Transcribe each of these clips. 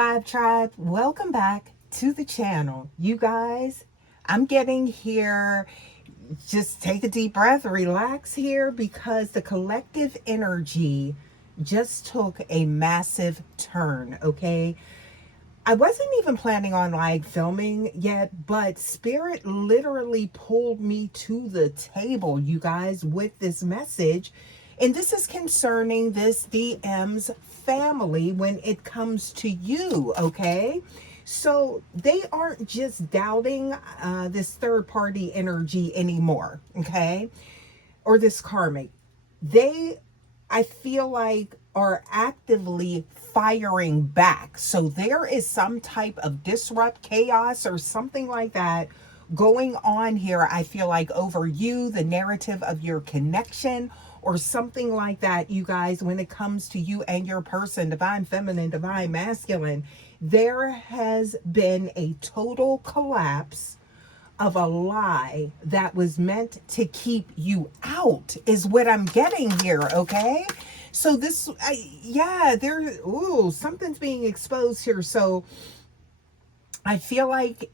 5 Tribe, welcome back to the channel. You guys, I'm getting here. Just take a deep breath, relax here because the collective energy just took a massive turn, okay? I wasn't even planning on like filming yet, but Spirit literally pulled me to the table, you guys, with this message. And this is concerning this DM's family when it comes to you, okay? So they aren't just doubting this third party energy anymore, okay? Or this karmic. They, I feel like, are actively firing back. So there is some type of disrupt, chaos, or something like that going on here. I feel like over you, the narrative of your connection, or something like that, you guys, when it comes to you and your person, divine feminine, divine masculine, there has been a total collapse of a lie that was meant to keep you out is what I'm getting here, okay? So this, yeah, there, ooh, something's being exposed here. So I feel like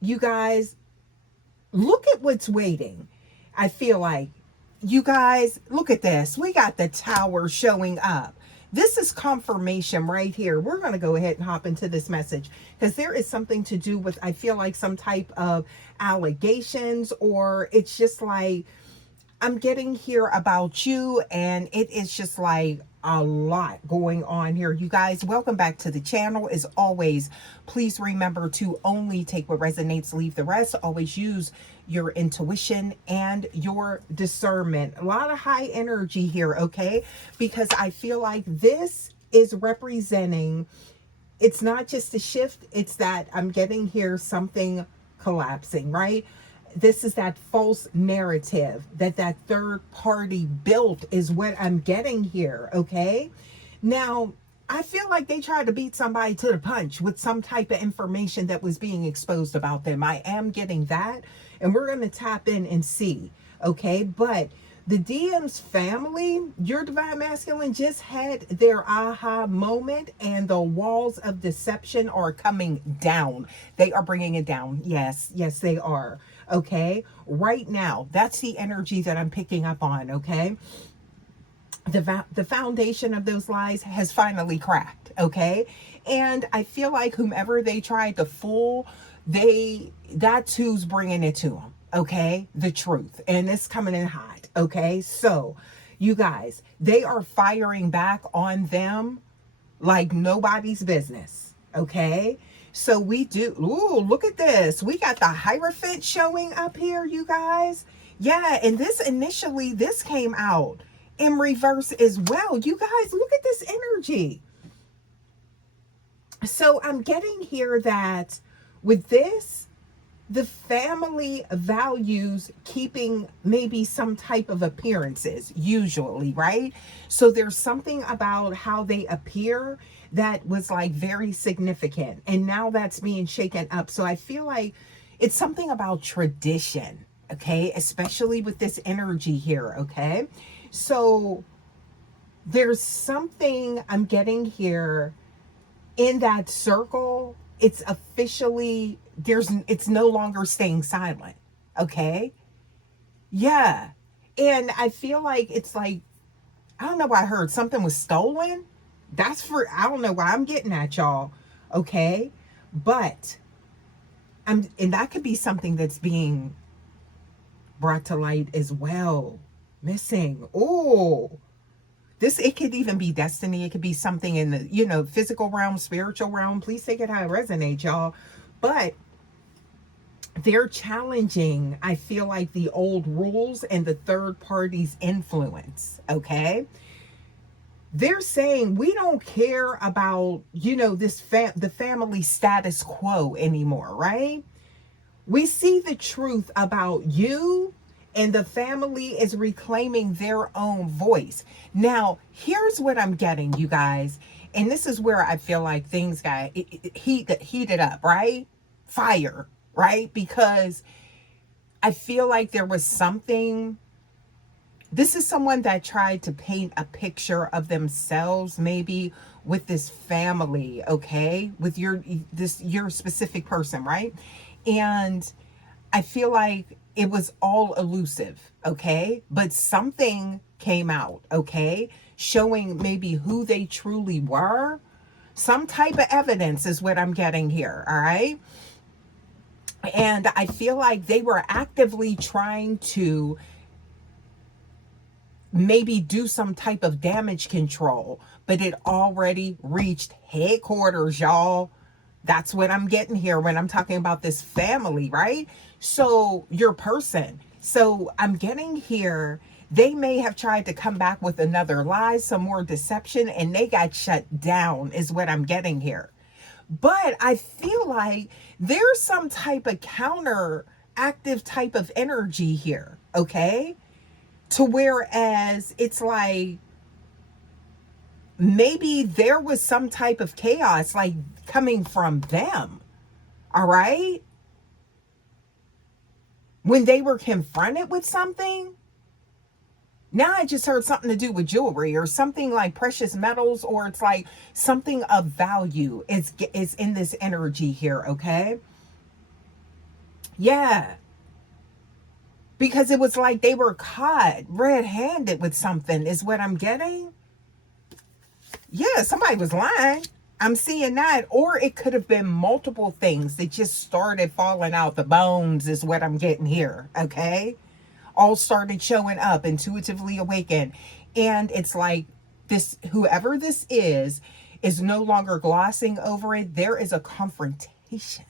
you guys, look at what's waiting. I feel like you guys, look at this. We got the tower showing up. This is confirmation right here. We're going to go ahead and hop into this message because there is something to do with, I feel like, some type of allegations, or it's just like I'm getting here about you, and it is just like a lot going on here. You guys, welcome back to the channel. As always, please remember to only take what resonates, leave the rest. Always use your intuition and your discernment. A lot of high energy here, okay? Because I feel like this is representing, it's not just a shift, it's that I'm getting here something collapsing, right? This is that false narrative that third party built is what I'm getting here, okay? Now, I feel like they tried to beat somebody to the punch with some type of information that was being exposed about them. I am getting that, and we're going to tap in and see, okay? But the DM's family, your divine masculine, just had their aha moment, and the walls of deception are coming down. They are bringing it down. Yes, yes, they are. Okay, right now, that's the energy that I'm picking up on. Okay, the foundation of those lies has finally cracked. Okay, and I feel like whomever they tried to fool, that's who's bringing it to them. Okay, the truth, and it's coming in hot. Okay, so you guys, they are firing back on them like nobody's business. Okay, so we do, ooh, look at this, we got the Hierophant showing up here, you guys. Yeah, and this initially, this came out in reverse as well. You guys, look at this energy. So I'm getting here that with this, the family values keeping maybe some type of appearances, usually, right? So there's something about how they appear that was like very significant, and now that's being shaken up. So I feel like it's something about tradition, okay, especially with this energy here, okay? So there's something I'm getting here in that circle. It's officially, it's no longer staying silent, okay? Yeah. And I feel like it's like, I don't know why I heard something was stolen. That's for, I don't know why I'm getting at, y'all, okay? But and that could be something that's being brought to light as well. Missing. Oh, this, it could even be destiny. It could be something in the, physical realm, spiritual realm. Please take it how it resonates, y'all. But they're challenging, I feel like, the old rules and the third party's influence, okay? They're saying we don't care about, the family status quo anymore, right? We see the truth about you, and the family is reclaiming their own voice. Now, here's what I'm getting, you guys. And this is where I feel like things got heated up, right? Fire, right? Because I feel like there was something This is someone that tried to paint a picture of themselves, maybe with this family, okay, with your specific person, right? And I feel like it was all elusive, okay? But something came out, okay? Showing maybe who they truly were. Some type of evidence is what I'm getting here, all right? And I feel like they were actively trying to maybe do some type of damage control, but it already reached headquarters, y'all. That's what I'm getting here when I'm talking about this family, right? So, your person. So, I'm getting here. They may have tried to come back with another lie, some more deception, and they got shut down, is what I'm getting here. But I feel like there's some type of counter active type of energy here, okay? To whereas it's like maybe there was some type of chaos like coming from them, all right, when they were confronted with something. Now I just heard something to do with jewelry or something like precious metals, or it's like something of value is in this energy here, okay? Yeah, because it was like they were caught red-handed with something is what I'm getting. Yeah, somebody was lying. I'm seeing that. Or it could have been multiple things that just started falling out. The bones is what I'm getting here. Okay. All started showing up, intuitively awakened. And it's like this, whoever this is no longer glossing over it. There is a confrontation.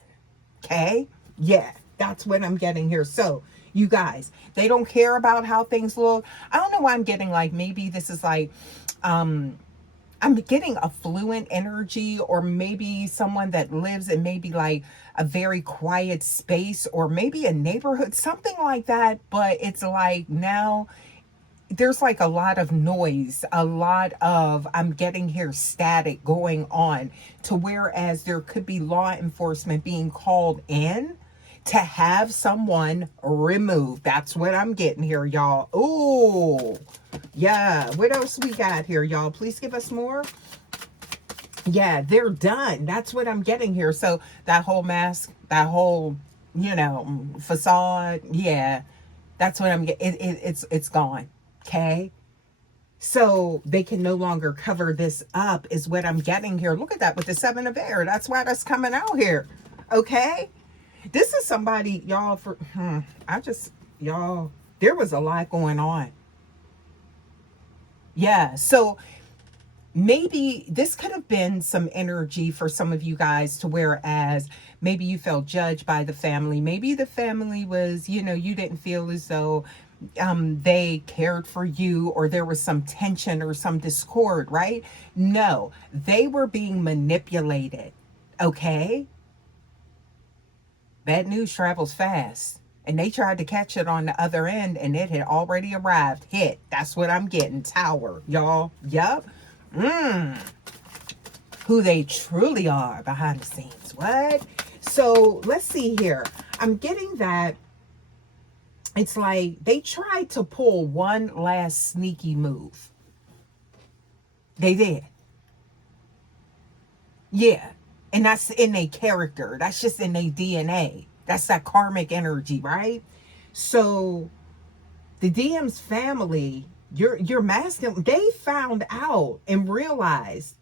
Okay. Yeah, that's what I'm getting here. So, you guys, they don't care about how things look. I don't know why I'm getting like maybe this is like, um, I'm getting a fluent energy, or maybe someone that lives in maybe like a very quiet space, or maybe a neighborhood, something like that. But it's like now there's like a lot of noise, a lot of, I'm getting here, static going on, to whereas there could be law enforcement being called in to have someone removed. That's what I'm getting here, y'all. Ooh, yeah. What else we got here, y'all? Please give us more. Yeah, they're done. That's what I'm getting here. So that whole mask, that whole, facade, yeah, that's what I'm getting. It's gone. Okay. So they can no longer cover this up, is what I'm getting here. Look at that with the seven of air. That's why that's coming out here. Okay. This is somebody, y'all, y'all, there was a lot going on. Yeah. So maybe this could have been some energy for some of you guys, to whereas maybe you felt judged by the family. Maybe the family was, you didn't feel as though they cared for you, or there was some tension or some discord, right? No, they were being manipulated. Okay. Bad news travels fast. And they tried to catch it on the other end, and it had already arrived. Hit. That's what I'm getting. Tower, y'all. Yup. Who they truly are behind the scenes. What? So let's see here. I'm getting that it's like they tried to pull one last sneaky move. They did. Yeah. And that's in their character. That's just in their DNA. That's that karmic energy, right? So the DM's family, your masculine, they found out and realized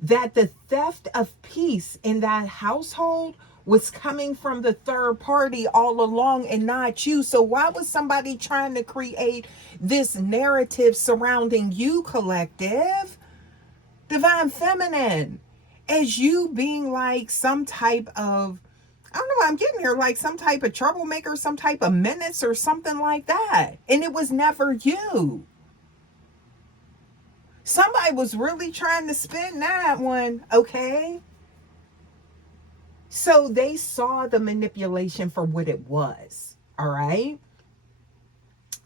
that the theft of peace in that household was coming from the third party all along, and not you. So why was somebody trying to create this narrative surrounding you, collective divine feminine, as you being like some type of, I don't know what I'm getting here, like some type of troublemaker, some type of menace or something like that, and it was never you. Somebody was really trying to spin that one, okay? So they saw the manipulation for what it was, all right?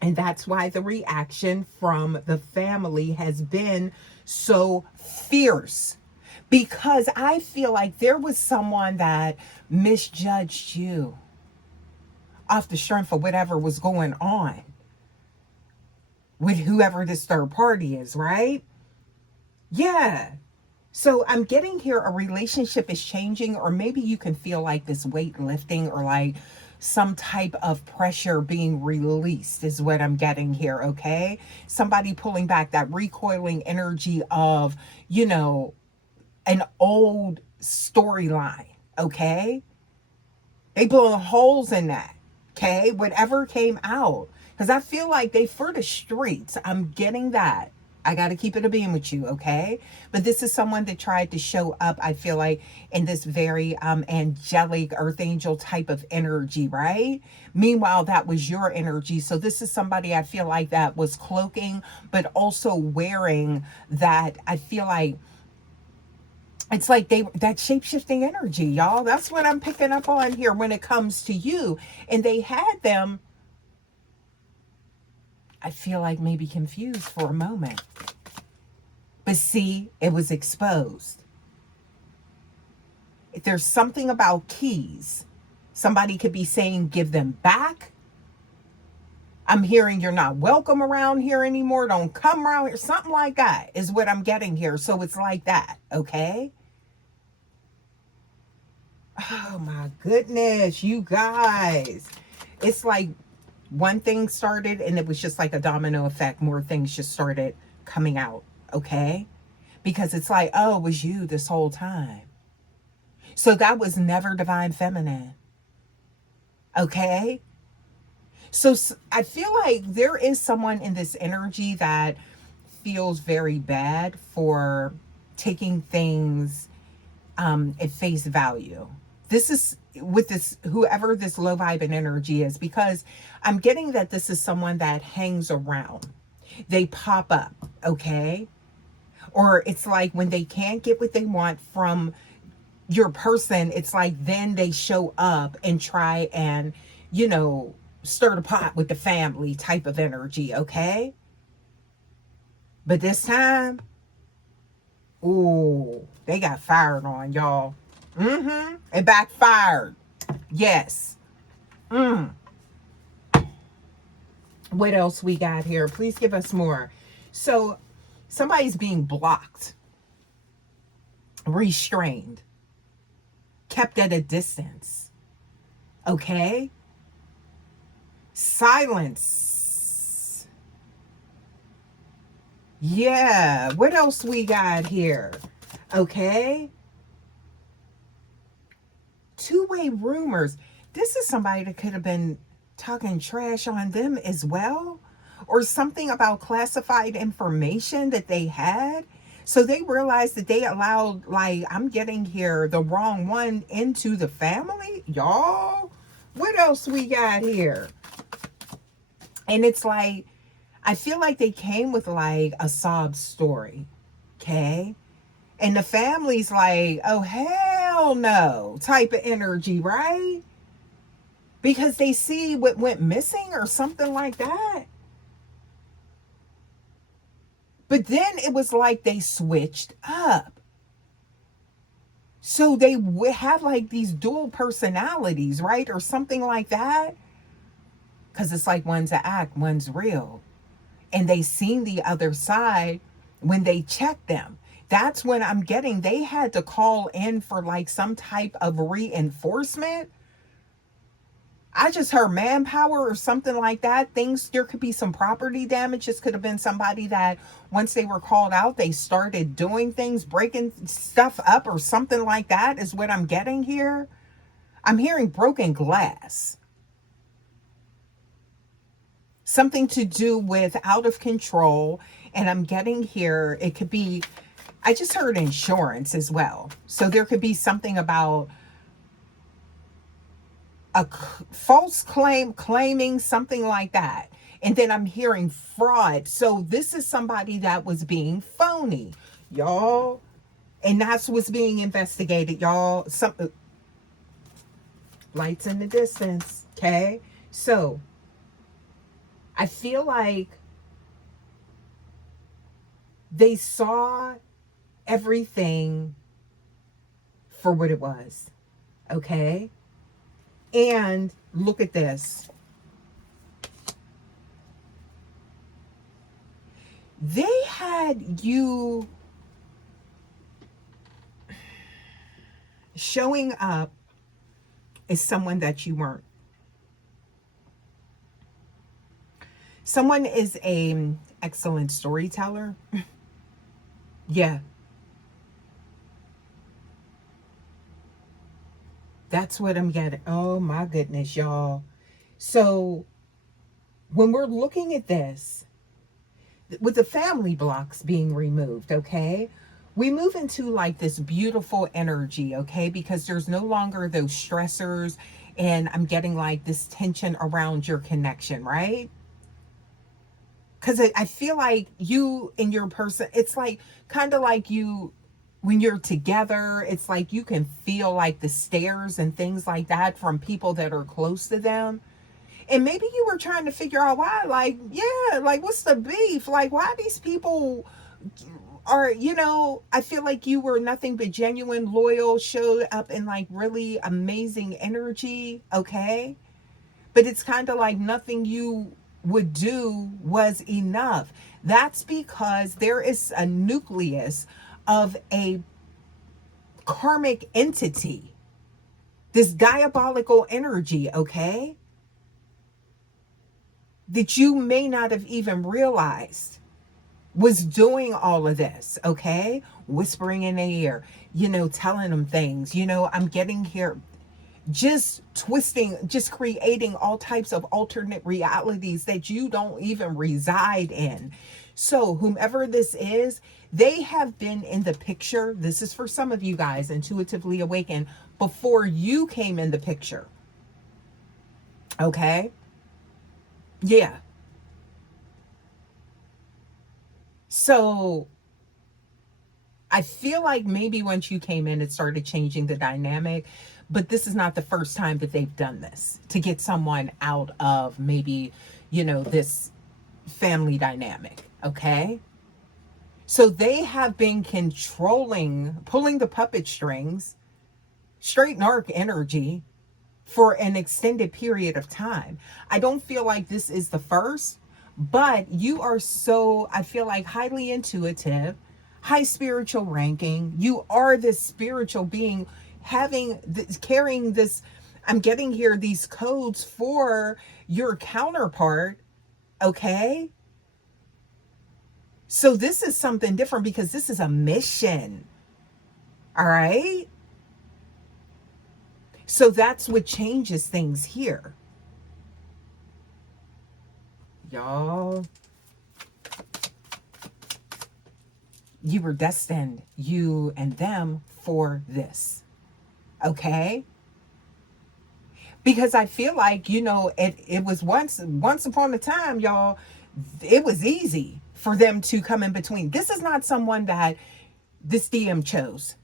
And that's why the reaction from the family has been so fierce. Because I feel like there was someone that misjudged you off the strength of whatever was going on. with whoever this third party is, right? Yeah. So I'm getting here a relationship is changing, or maybe you can feel like this weight lifting, or like some type of pressure being released is what I'm getting here, okay? Somebody pulling back that recoiling energy of, you know, an old storyline, okay? They blowing holes in that, okay? Whatever came out. Because I feel like they for the streets. I'm getting that. I got to keep it a beam with you, okay? But this is someone that tried to show up, I feel like, in this very angelic, earth angel type of energy, right? Meanwhile, that was your energy. So this is somebody I feel like that was cloaking, but also wearing that. I feel like it's like they that shape-shifting energy, y'all. That's what I'm picking up on here when it comes to you. And they had them, I feel like, maybe confused for a moment. But see, it was exposed. If there's something about keys, somebody could be saying, give them back. I'm hearing you're not welcome around here anymore. Don't come around here. Something like that is what I'm getting here. So it's like that, okay? Oh my goodness, you guys. It's like one thing started and it was just like a domino effect. More things just started coming out, okay? Because it's like, oh, it was you this whole time. So that was never divine feminine, okay? So I feel like there is someone in this energy that feels very bad for taking things at face value. This is with this, whoever this low vibe and energy is, because I'm getting that this is someone that hangs around. They pop up, okay? Or it's like when they can't get what they want from your person, it's like then they show up and try and, you know, stir the pot with the family type of energy, okay? But this time, ooh, they got fired on, y'all. Mm-hmm. It backfired. Yes. What else we got here? Please give us more. So somebody's being blocked, restrained, kept at a distance. Okay? Silence. Yeah. What else we got here? Okay? Two-way rumors. This is somebody that could have been talking trash on them as well, or something about classified information that they had. So they realized that they allowed, like, I'm getting here, the wrong one into the family. Y'all, what else we got here? And it's like, I feel like they came with like a sob story. Okay? And the family's like, oh, hell no, type of energy, right? Because they see what went missing or something like that. But then it was like they switched up. So they have like these dual personalities, right? Or something like that. Because it's like one's an act, one's real. And they seen the other side when they checked them. That's when I'm getting they had to call in for like some type of reinforcement. I just heard manpower or something like that. Things, there could be some property damage. This could have been somebody that once they were called out, they started doing things, breaking stuff up or something like that is what I'm getting here. I'm hearing broken glass. Something to do with out of control. And I'm getting here, it could be, I just heard insurance as well. So there could be something about a false claim, claiming something like that. And then I'm hearing fraud. So this is somebody that was being phony, y'all. And that's what's being investigated, y'all. Some lights in the distance, okay? So I feel like they saw everything for what it was, okay? And look at this. They had you showing up as someone that you weren't. Someone is a excellent storyteller. Yeah, that's what I'm getting. Oh my goodness, y'all. So when we're looking at this, with the family blocks being removed, okay, we move into like this beautiful energy, okay, because there's no longer those stressors, and I'm getting like this tension around your connection, right? Because I feel like you and your person, it's like kind of like you when you're together, it's like you can feel like the stares and things like that from people that are close to them. And maybe you were trying to figure out why, like, yeah, like what's the beef? Like, why these people are, I feel like you were nothing but genuine, loyal, showed up in like really amazing energy, okay? But it's kind of like nothing you would do was enough. That's because there is a nucleus of a karmic entity, this diabolical energy, okay, that you may not have even realized was doing all of this, okay? Whispering in their ear, telling them things, I'm getting here, just twisting, just creating all types of alternate realities that you don't even reside in. So, whomever this is, they have been in the picture. This is for some of you guys, intuitively awakened, before you came in the picture. Okay? Yeah. So, I feel like maybe once you came in, it started changing the dynamic, but this is not the first time that they've done this to get someone out of maybe, this family dynamic. Okay. So they have been controlling, pulling the puppet strings, straight narc energy for an extended period of time. I don't feel like this is the first, but you are so, I feel like, highly intuitive, high spiritual ranking. You are this spiritual being having this, carrying this, I'm getting here these codes for your counterpart, okay? So this is something different because this is a mission. All right? So that's what changes things here. Y'all, you were destined, you and them, for this. Okay? Because I feel like, it was once upon a time, y'all, it was easy for them to come in between. This is not someone that this DM chose.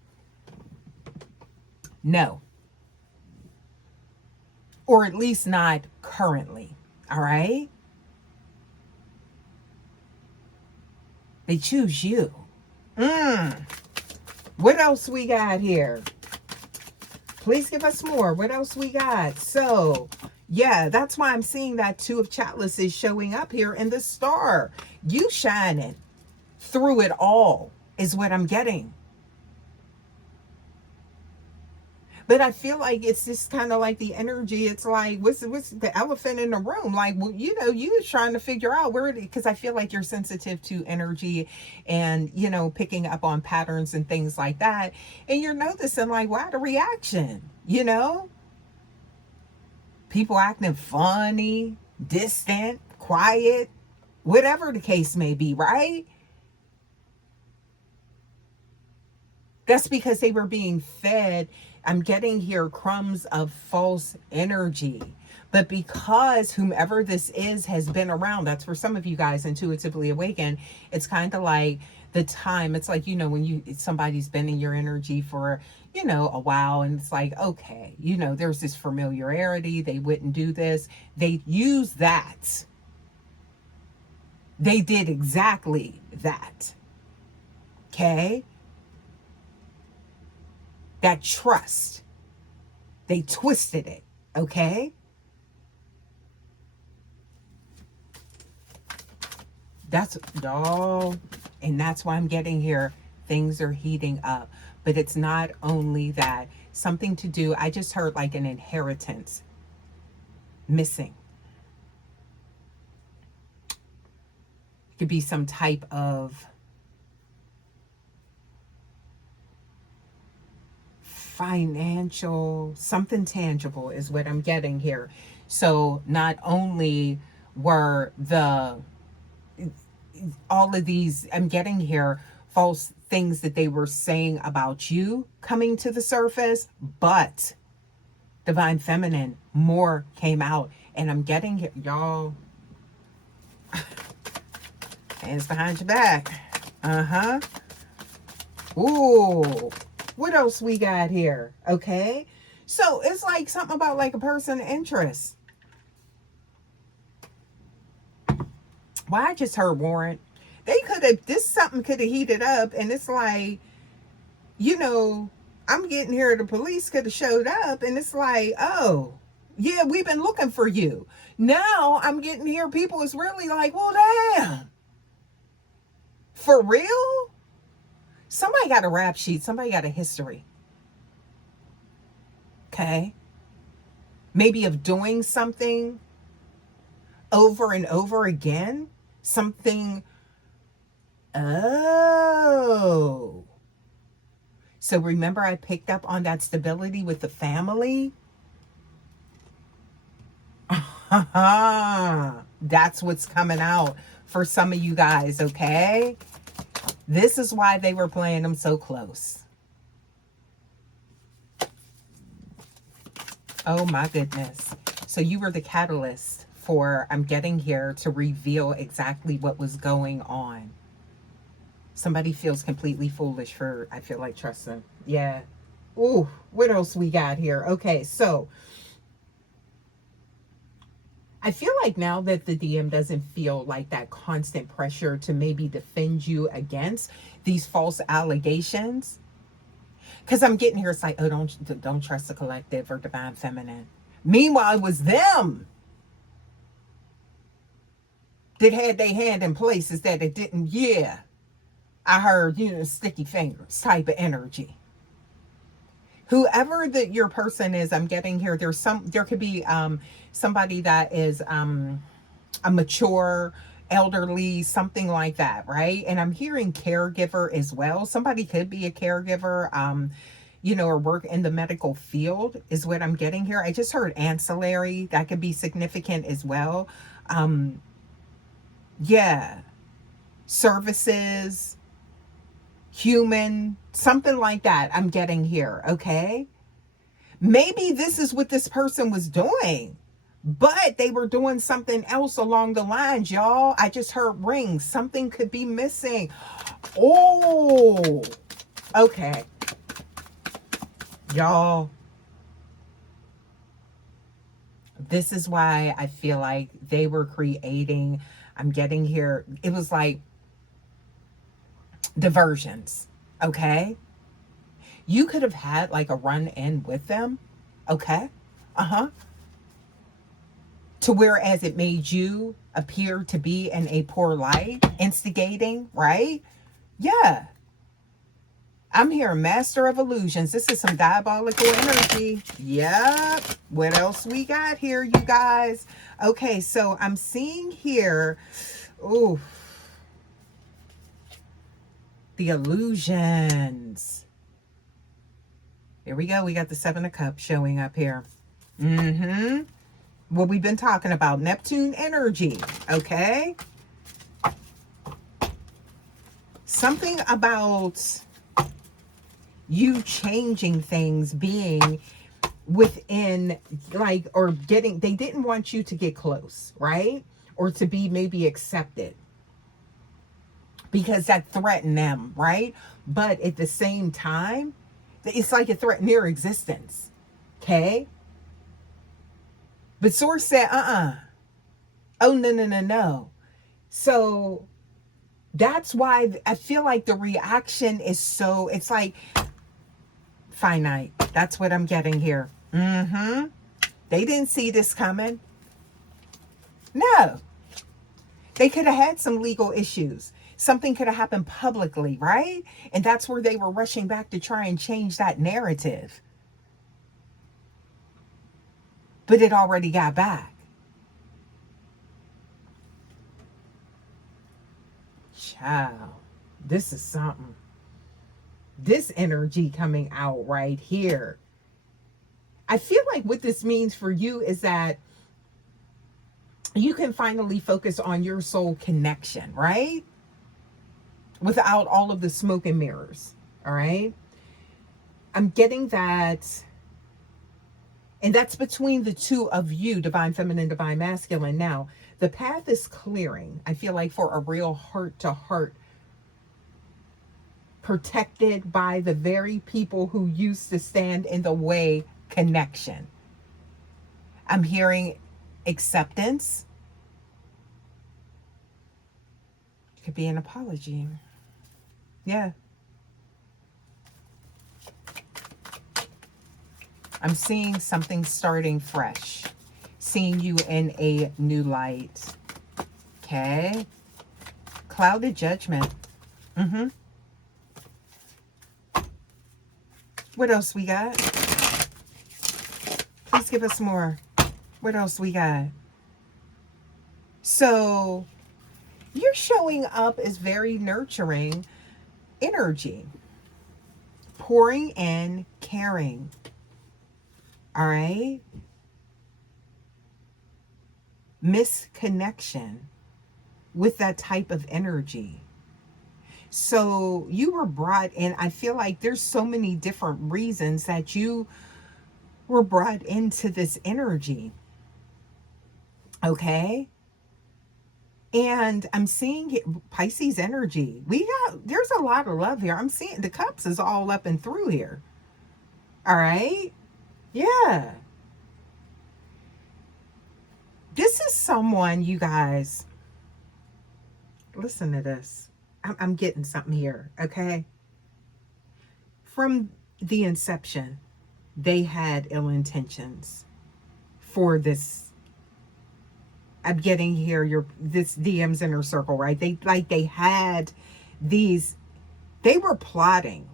No. Or at least not currently. All right? They choose you. What else we got here? Please give us more. What else we got? So, yeah, that's why I'm seeing that Two of Chalices showing up here in the star. You shining through it all is what I'm getting. But I feel like it's just kind of like the energy. It's like, what's the elephant in the room? Like, well, you trying to figure out where it, because I feel like you're sensitive to energy and, picking up on patterns and things like that. And you're noticing like, wow, the reaction, people acting funny, distant, quiet, whatever the case may be, right? That's because they were being fed, I'm getting here, crumbs of false energy. But because whomever this is has been around, that's for some of you guys intuitively awakened, it's kind of like the time. It's like, when somebody's been in your energy for, a while, and it's like, okay, there's this familiarity. They wouldn't do this. They use that. They did exactly that. Okay? That trust. They twisted it, okay? That's y'all, and that's why I'm getting here. Things are heating up, but it's not only that. Something to do. I just heard like an inheritance missing. It could be some type of financial, something tangible is what I'm getting here. So not only were the all of these, I'm getting here, false things that they were saying about you coming to the surface, but divine feminine, more came out. And I'm getting here, y'all, hands behind your back. Uh-huh. Ooh, what else we got here? Okay. So it's like something about like a person interest. Well, I just heard warrant. They could have, this something could have heated up, and it's like, you know, I'm getting here, the police could have showed up, and it's like, oh, yeah, we've been looking for you. Now I'm getting here, people is really like, well, damn. For real? Somebody got a rap sheet, somebody got a history. Okay. Maybe of doing something over and over again. Something. Oh. So remember I picked up on that stability with the family? That's what's coming out for some of you guys, okay? This is why they were playing them so close. Oh my goodness. So you were the catalyst for, I'm getting here, to reveal exactly what was going on. Somebody feels completely foolish for, I feel like, trusting. Yeah. Ooh, what else we got here? Okay, so I feel like now that the DM doesn't feel like that constant pressure to maybe defend you against these false allegations. Because I'm getting here, it's like, oh, don't trust the collective or divine feminine. Meanwhile, it was them that had their hand in places that it didn't. Yeah. I heard, sticky fingers type of energy. Whoever that your person is, I'm getting here, there could be somebody that is a mature, elderly, something like that, right? And I'm hearing caregiver as well. Somebody could be a caregiver, or work in the medical field is what I'm getting here. I just heard ancillary. That could be significant as well. Yeah. Services, human, something like that I'm getting here, okay? Maybe this is what this person was doing, but they were doing something else along the lines, y'all. I just heard rings. Something could be missing. Oh, okay. Y'all, this is why I feel like they were creating, I'm getting here, it was like diversions, okay? You could have had like a run-in with them, okay? Uh-huh. To whereas it made you appear to be in a poor light, instigating, right? Yeah. I'm here, Master of Illusions. This is some diabolical energy. Yep. What else we got here, you guys? Okay, so I'm seeing here, ooh, the illusions. There we go. We got the Seven of Cups showing up here. Mm-hmm. What we've been talking about, Neptune energy, okay? Something about you changing things, being within, like, or getting, they didn't want you to get close, right? Or to be maybe accepted because that threatened them, right? But at the same time, it's like a threat near existence, okay? But Source said, oh, no. So that's why I feel like the reaction is so, it's like finite. That's what I'm getting here. They didn't see this coming. No. They could have had some legal issues. Something could have happened publicly, right? And that's where they were rushing back to try and change that narrative. But it already got back. Child, this is something. This energy coming out right here. I feel like what this means for you is that you can finally focus on your soul connection, right? Without all of the smoke and mirrors, all right? I'm getting that, and that's between the two of you, divine feminine, divine masculine. Now, the path is clearing, I feel like, for a real heart to heart, protected by the very people who used to stand in the way connection. I'm hearing acceptance. It could be an apology. Yeah. I'm seeing something starting fresh. Seeing you in a new light. Okay. Clouded judgment. What else we got? Please give us more. What else we got? So, you're showing up as very nurturing energy. Pouring in, caring. All right? Misconnection with that type of energy. So you were brought in. I feel like there's so many different reasons that you were brought into this energy. Okay? And I'm seeing Pisces energy. There's a lot of love here. I'm seeing the cups is all up and through here. All right? Yeah. This is someone, you guys, listen to this. I'm getting something here, okay? From the inception, they had ill intentions for this. I'm getting here this DM's inner circle, right? They had these, they were plotting.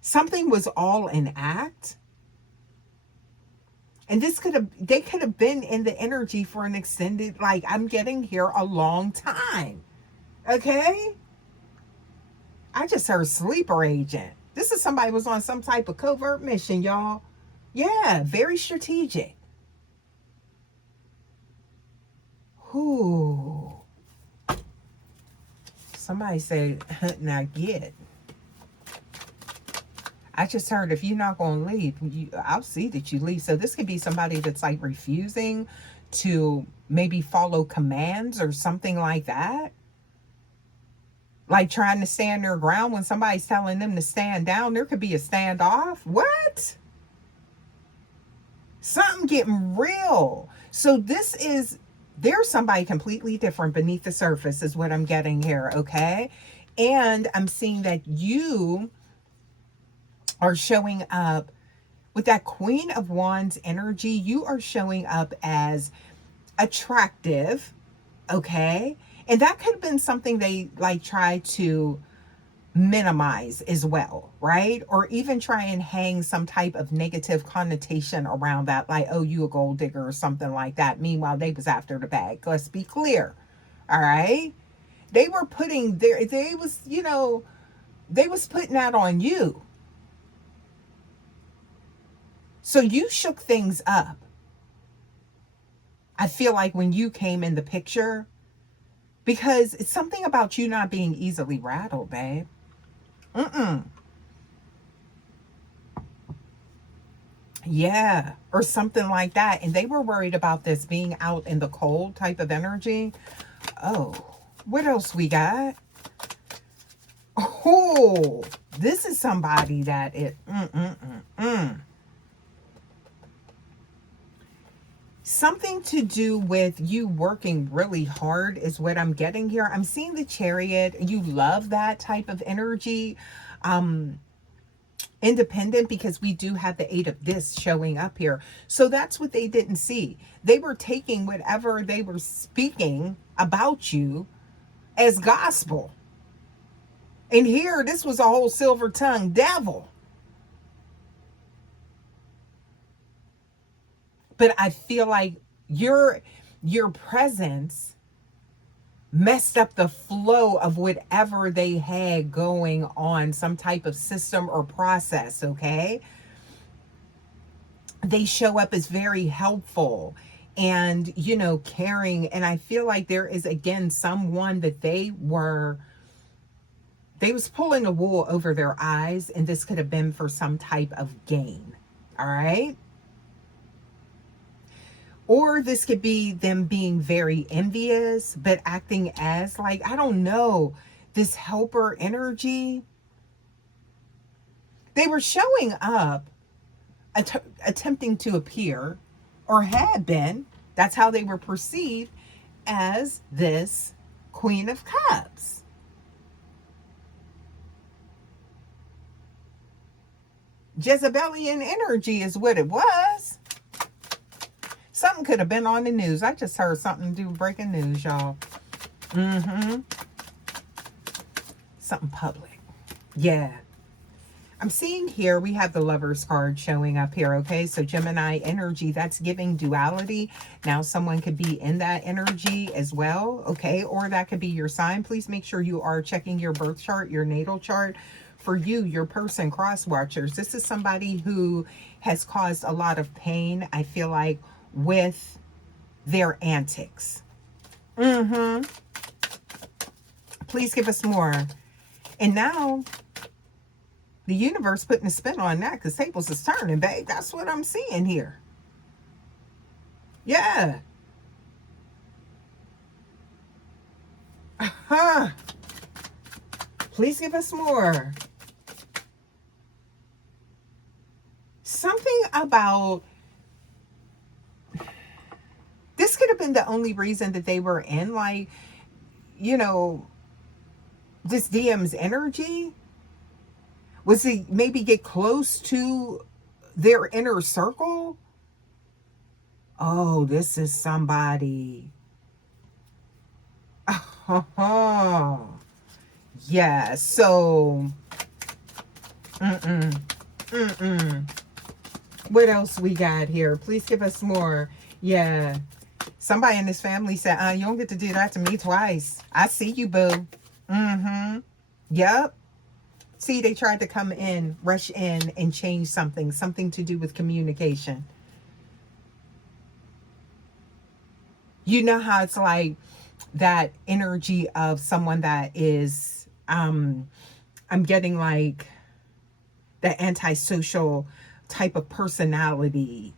Something was all an act. And they could have been in the energy for an extended, like, I'm getting here a long time. Okay? I just heard sleeper agent. This is somebody who was on some type of covert mission, y'all. Yeah, very strategic. Who? Somebody said, now get. I just heard if you're not going to leave, I'll see that you leave. So this could be somebody that's like refusing to maybe follow commands or something like that. Like trying to stand their ground when somebody's telling them to stand down. There could be a standoff. What? Something getting real. So there's somebody completely different beneath the surface is what I'm getting here, okay? And I'm seeing that you are showing up with that Queen of Wands energy. You are showing up as attractive, okay? And that could have been something they like try to minimize as well, right? Or even try and hang some type of negative connotation around that, like, oh, you a gold digger or something like that. Meanwhile, they was after the bag. Let's be clear. All right? They were putting they was putting that on you. So you shook things up. I feel like when you came in the picture, because it's something about you not being easily rattled, babe. Yeah, or something like that. And they were worried about this being out in the cold type of energy. Oh, what else we got? Oh, this is somebody that is something to do with you working really hard is what I'm getting here. I'm seeing the Chariot. You love that type of energy. independent, because we do have the 8 of this showing up here. So that's what they didn't see. They were taking whatever they were speaking about you as gospel. And here, this was a whole silver-tongued devil. But I feel like your presence messed up the flow of whatever they had going on, some type of system or process, okay? They show up as very helpful and, caring. And I feel like there is, again, someone that they was pulling a wool over their eyes, and this could have been for some type of gain, all right? Or this could be them being very envious, but acting as like, I don't know, this helper energy. They were showing up, attempting to appear, or had been, that's how they were perceived, as this Queen of Cups. Jezebelian energy is what it was. Something could have been on the news. I just heard something do breaking news, y'all. Something public. Yeah. I'm seeing here we have the Lovers card showing up here, okay? So Gemini energy, that's giving duality. Now someone could be in that energy as well, okay? Or that could be your sign. Please make sure you are checking your birth chart, your natal chart. For you, your person, cross watchers, this is somebody who has caused a lot of pain, I feel like, with their antics. Please give us more. And now the universe putting a spin on that, because tables is turning, babe. That's what I'm seeing here. Yeah. Please give us more. Something about, this could have been the only reason that they were in, like, this DM's energy. Was he maybe get close to their inner circle? Oh, this is somebody. Yeah, so. What else we got here? Please give us more. Yeah. Somebody in this family said, you don't get to do that to me twice. I see you, boo. Yep. See, they tried to come in, rush in, and change something to do with communication. You know how it's like that energy of someone that is, I'm getting like the antisocial type of personality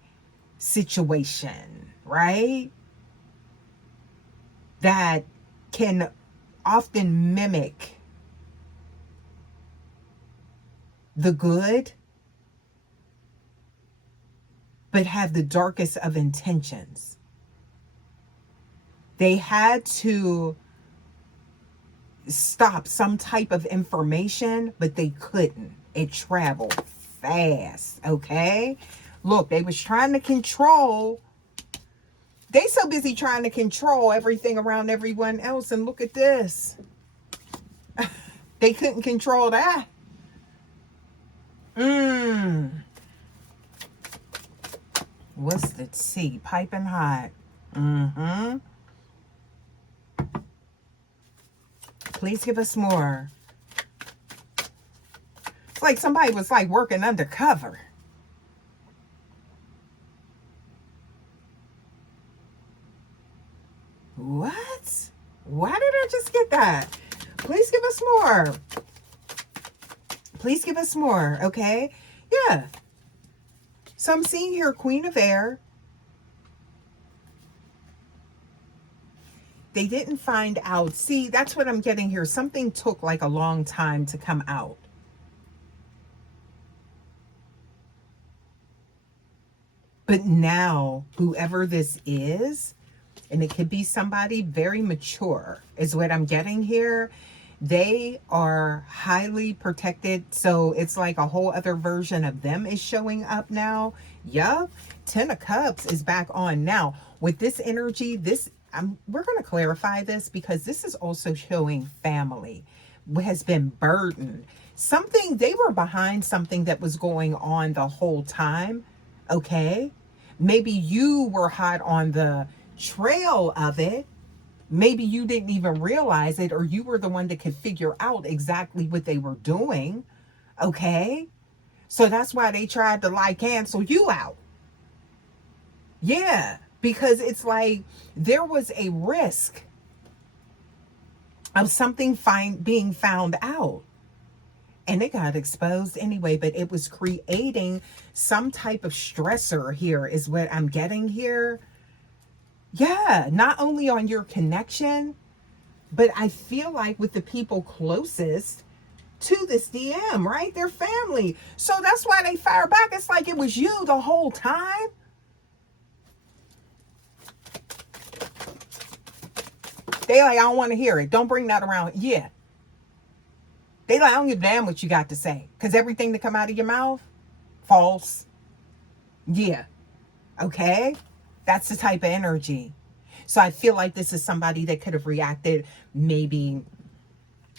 situation, right? That can often mimic the good, but have the darkest of intentions. They had to stop some type of information, but they couldn't. It traveled fast, okay? Look, they was trying to control. They so busy trying to control everything around everyone else, and look at this. They couldn't control that. What's the tea? Piping hot. Please give us more. It's like somebody was like working undercover. What? Why did I just get that? Please give us more. Please give us more, okay? Yeah. So I'm seeing here Queen of Air. They didn't find out. See, that's what I'm getting here. Something took like a long time to come out. But now, whoever this is, and it could be somebody very mature, is what I'm getting here. They are highly protected. So it's like a whole other version of them is showing up now. Yup. 10 of Cups is back on. Now, with this energy, we're going to clarify this because this is also showing family has been burdened. Something, they were behind something that was going on the whole time. Okay. Maybe you were hot on the trail of it. Maybe you didn't even realize it, or you were the one that could figure out exactly what they were doing. Okay. So that's why they tried to like cancel you out. Yeah. Because it's like there was a risk of something being found out. And it got exposed anyway, but it was creating some type of stressor here, is what I'm getting here. Yeah, not only on your connection, but I feel like with the people closest to this DM, right? Their family. So that's why they fire back. It's like it was you the whole time. They like, I don't want to hear it. Don't bring that around. Yeah. They like, I don't give a damn what you got to say. Because everything that come out of your mouth, false. Yeah. Okay. That's the type of energy. So I feel like this is somebody that could have reacted maybe,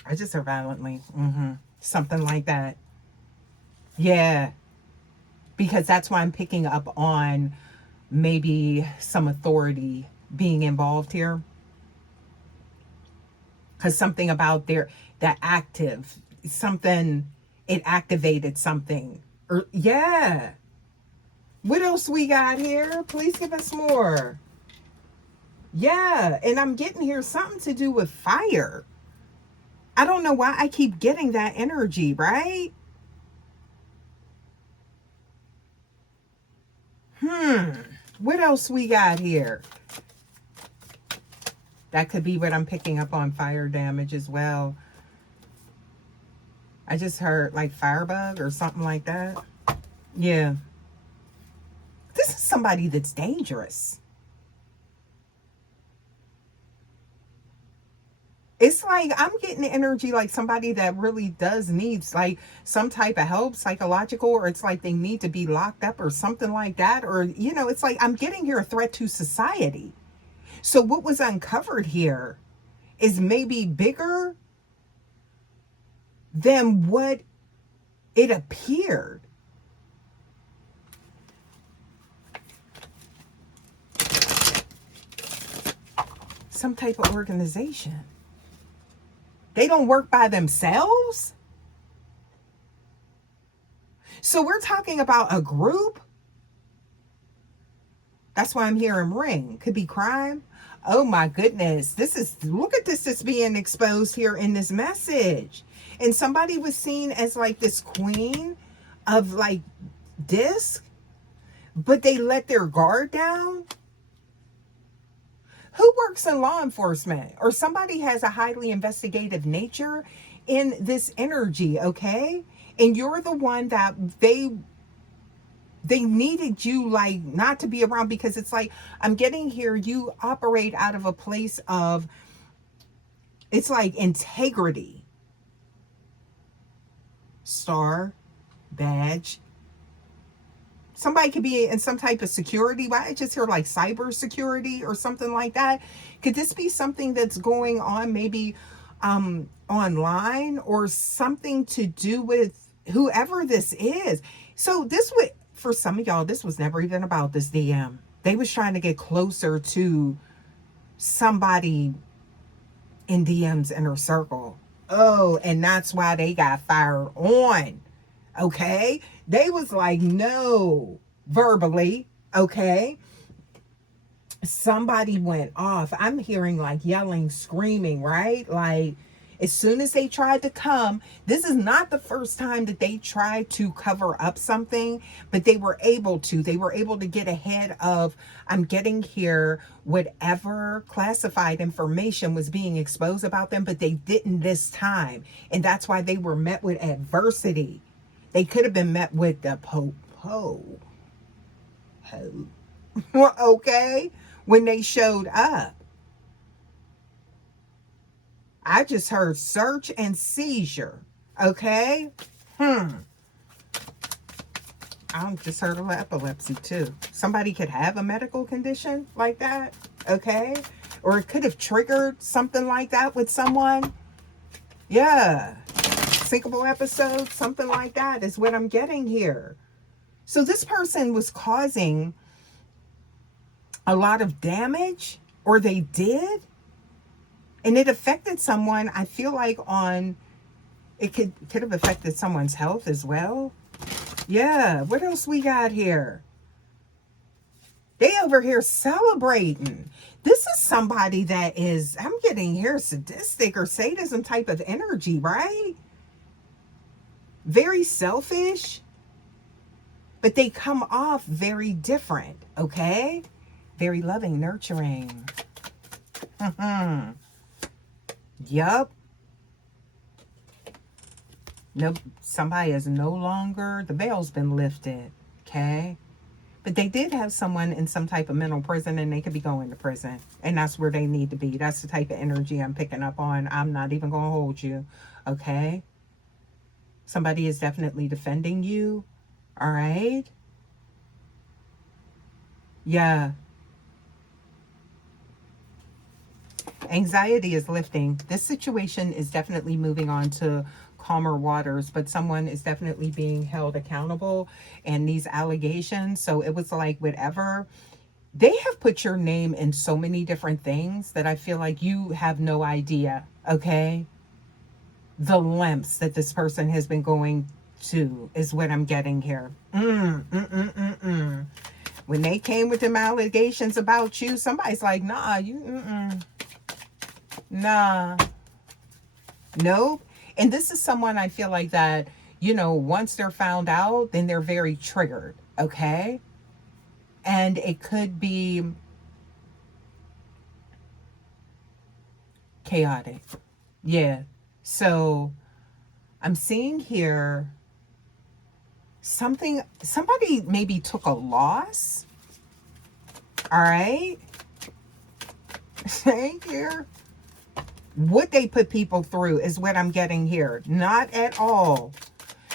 I just heard violently. Something like that. Yeah. Because that's why I'm picking up on maybe some authority being involved here. Because something about that active, something, it activated something. Or, yeah. What else we got here? Please give us more. Yeah. And I'm getting here something to do with fire. I don't know why I keep getting that energy, right? What else we got here? That could be what I'm picking up on, fire damage as well. I just heard like firebug or something like that. Yeah. This is somebody that's dangerous. It's like I'm getting energy like somebody that really does needs like some type of help, psychological, or it's like they need to be locked up or something like that. Or, it's like I'm getting here a threat to society. So what was uncovered here is maybe bigger than what it appeared. Some type of organization. They don't work by themselves. So we're talking about a group. That's why I'm hearing ring. Could be crime. Oh my goodness. Look at this that's being exposed here in this message. And somebody was seen as like this queen of like disc, but they let their guard down. Who works in law enforcement? Or somebody has a highly investigative nature in this energy, okay? And you're the one that they needed you like not to be around, because it's like I'm getting here, you operate out of a place of, it's like integrity. Star, badge. Somebody could be in some type of security. Why I just hear like cyber security or something like that? Could this be something that's going on maybe online, or something to do with whoever this is? So this would, for some of y'all, this was never even about this DM. They was trying to get closer to somebody in DM's inner circle. Oh, and that's why they got fired on. Okay? They was like, no, verbally. Okay? Somebody went off. I'm hearing like yelling, screaming, right? Like, as soon as they tried to come, this is not the first time that they tried to cover up something, but they were able to. They were able to get ahead of, I'm getting here, whatever classified information was being exposed about them, but they didn't this time. And that's why they were met with adversity. They could have been met with the okay, when they showed up. I just heard search and seizure. Okay? I just heard of epilepsy too. Somebody could have a medical condition like that. Okay? Or it could have triggered something like that with someone. Yeah. Syncable episode, something like that is what I'm getting here. So this person was causing a lot of damage, or they did, and it affected someone. I feel like on it could have affected someone's health as well. Yeah, what else we got here? They over here celebrating. This is somebody that is, I'm getting here, sadistic or sadism type of energy, right? Very selfish, but they come off very different, okay? Very loving, nurturing. Yup. Nope. Somebody is no longer, the veil's been lifted, okay? But they did have someone in some type of mental prison, and they could be going to prison. And that's where they need to be. That's the type of energy I'm picking up on. I'm not even going to hold you, okay? Somebody is definitely defending you, all right? Yeah. Anxiety is lifting. This situation is definitely moving on to calmer waters, but someone is definitely being held accountable, and these allegations, so it was like whatever, they have put your name in so many different things that I feel like you have no idea, okay? The lengths that this person has been going to is what I'm getting here. When they came with them allegations about you, somebody's like, nah, nah, nope. And this is someone I feel like that, once they're found out, then they're very triggered, okay? And it could be chaotic. Yeah. So I'm seeing here somebody maybe took a loss. All right. Thank you. What they put people through is what I'm getting here. Not at all.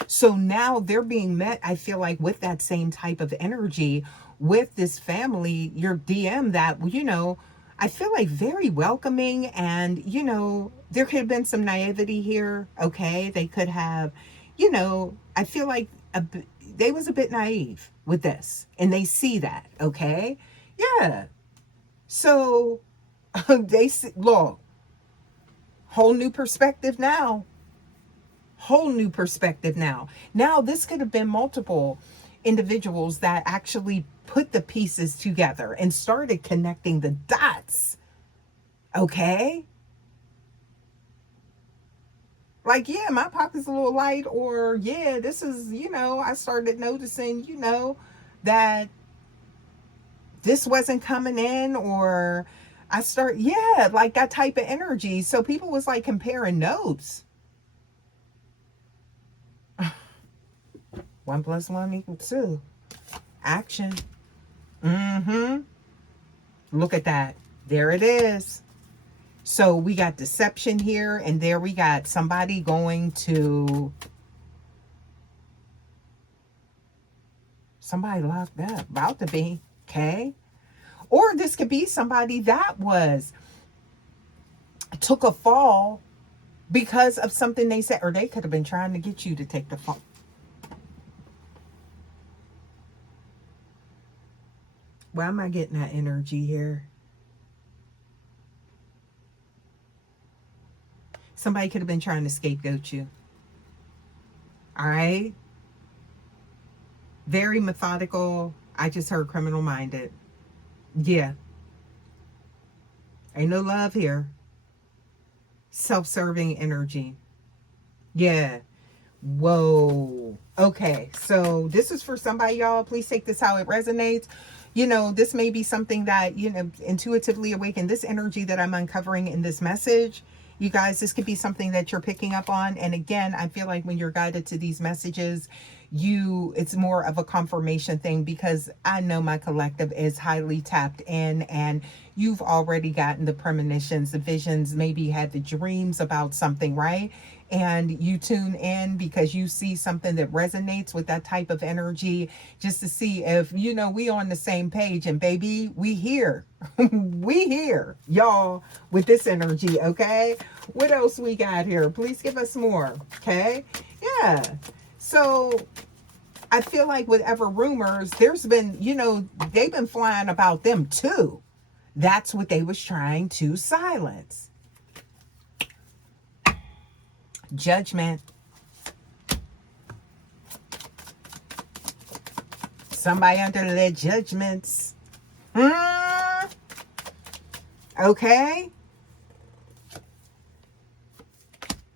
So now they're being met, I feel like, with that same type of energy with this family, your DM that, I feel like very welcoming, and, there could have been some naivety here. Okay. They could have, I feel like they was a bit naive with this, and they see that. Okay. Yeah. So they see, look, whole new perspective now. Whole new perspective now. Now, this could have been multiple individuals that actually put the pieces together and started connecting the dots. Okay? Like, yeah, my pocket's a little light, or yeah, this is, I started noticing, that this wasn't coming in, or yeah, like that type of energy. So people was like comparing notes. 1 + 1 = 2. Action. Look at that. There it is. So we got deception here, and there we got somebody going to, somebody locked up, about to be, okay? Or this could be somebody that took a fall because of something they said, or they could have been trying to get you to take the fall. Why am I getting that energy here? Somebody could have been trying to scapegoat you. All right? Very methodical. I just heard criminal minded. Yeah. Ain't no love here. Self-serving energy. Yeah. Whoa. Okay. So this is for somebody, y'all. Please take this how it resonates. This may be something that, intuitively awaken. This energy that I'm uncovering in this message, you guys, this could be something that you're picking up on. And again, I feel like when you're guided to these messages, it's more of a confirmation thing, because I know my collective is highly tapped in, and you've already gotten the premonitions, the visions, maybe had the dreams about something, right? And you tune in because you see something that resonates with that type of energy, just to see if, we on the same page. And baby, we here. We here, y'all, with this energy, okay? What else we got here? Please give us more, okay? Yeah. So I feel like whatever rumors, there's been, they've been flying about them too. That's what they was trying to silence. Judgment. Somebody under their judgments. Okay.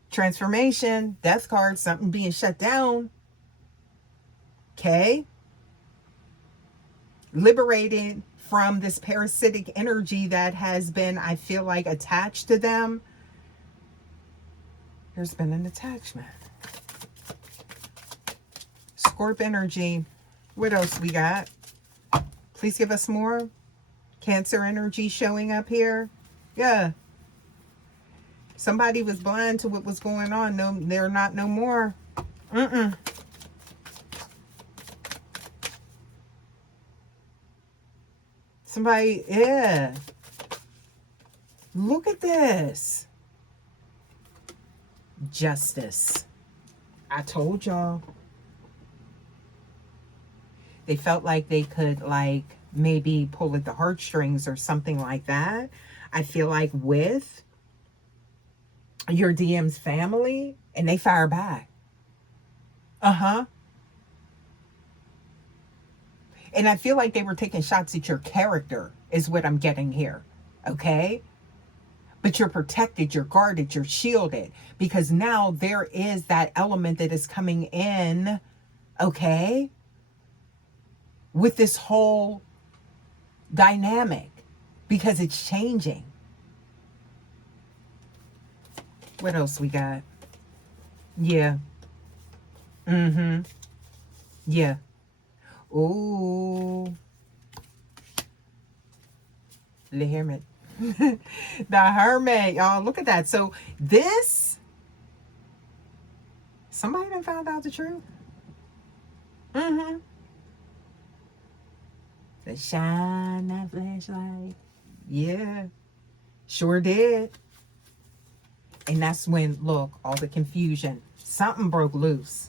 Transformation. Death card. Something being shut down. Okay. Liberated from this parasitic energy that has been, I feel like, attached to them. There's been an attachment. Scorp energy. What else we got? Please give us more. Cancer energy showing up here. Yeah. Somebody was blind to what was going on. No, they're not no more. Somebody, yeah. Look at this. Justice. I told y'all. They felt like they could, like, maybe pull at the heartstrings or something like that. I feel like with your DM's family, and they fire back. And I feel like they were taking shots at your character, is what I'm getting here. Okay? But you're protected, you're guarded, you're shielded, because now there is that element that is coming in, okay, with this whole dynamic, because it's changing. What else we got? Yeah. Yeah. Ooh. The Hermit. The Hermit. Y'all, look at that. So this, somebody done found out the truth. The shine that flashlight. Yeah. Sure did. And that's when, look, all the confusion. Something broke loose.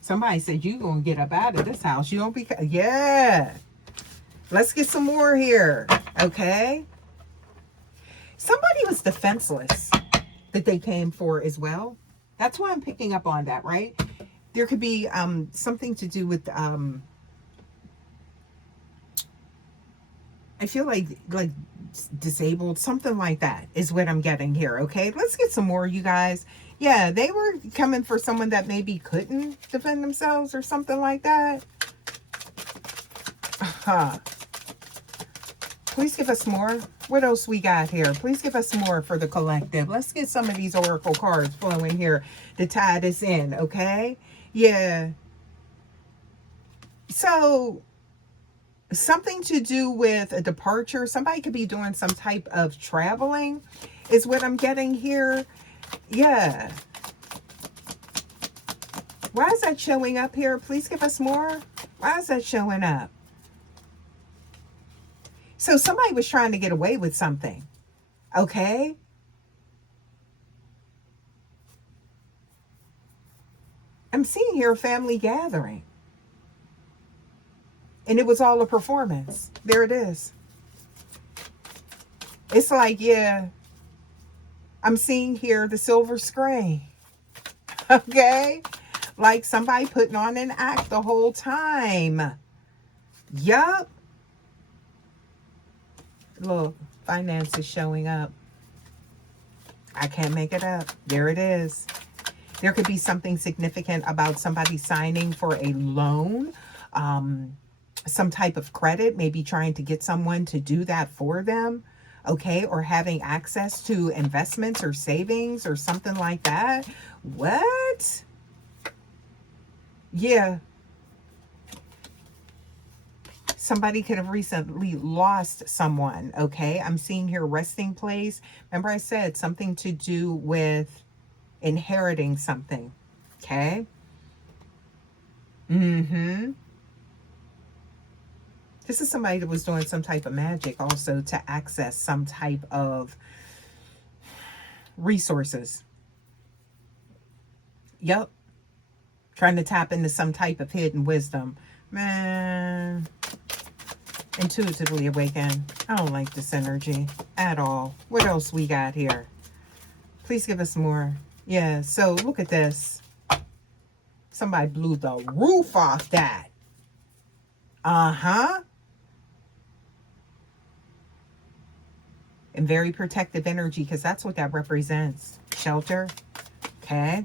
Somebody said, you gonna get up out of this house. You don't be, yeah. Let's get some more here. Okay. Somebody was defenseless that they came for as well. That's why I'm picking up on that, right? There could be something to do with, I feel like disabled, something like that is what I'm getting here. Okay, let's get some more, you guys. Yeah, they were coming for someone that maybe couldn't defend themselves or something like that. Please give us more. What else we got here? Please give us more for the collective. Let's get some of these oracle cards flowing here to tie this in, okay? Yeah. So something to do with a departure. Somebody could be doing some type of traveling is what I'm getting here. Yeah. Why is that showing up here? Please give us more. Why is that showing up? So somebody was trying to get away with something. Okay. I'm seeing here a family gathering. And it was all a performance. There it is. It's like, yeah, I'm seeing here the silver screen. Okay? Like somebody putting on an act the whole time. Yup. Look, finance is showing up. I can't make it up. There it is. There could be something significant about somebody signing for a loan, some type of credit, maybe trying to get someone to do that for them, okay, or having access to investments or savings or something like that. What? Yeah, Somebody could have recently lost someone, okay? I'm seeing here resting place. Remember I said something to do with inheriting something, okay? Mm-hmm. This is somebody that was doing some type of magic also to access some type of resources. Yep. Trying to tap into some type of hidden wisdom. Man, intuitively awaken. I don't like this energy at all. What else we got here? Please give us more. Yeah, so look at this. Somebody blew the roof off that. Uh-huh. And very protective energy, because that's what that represents. Shelter. Okay.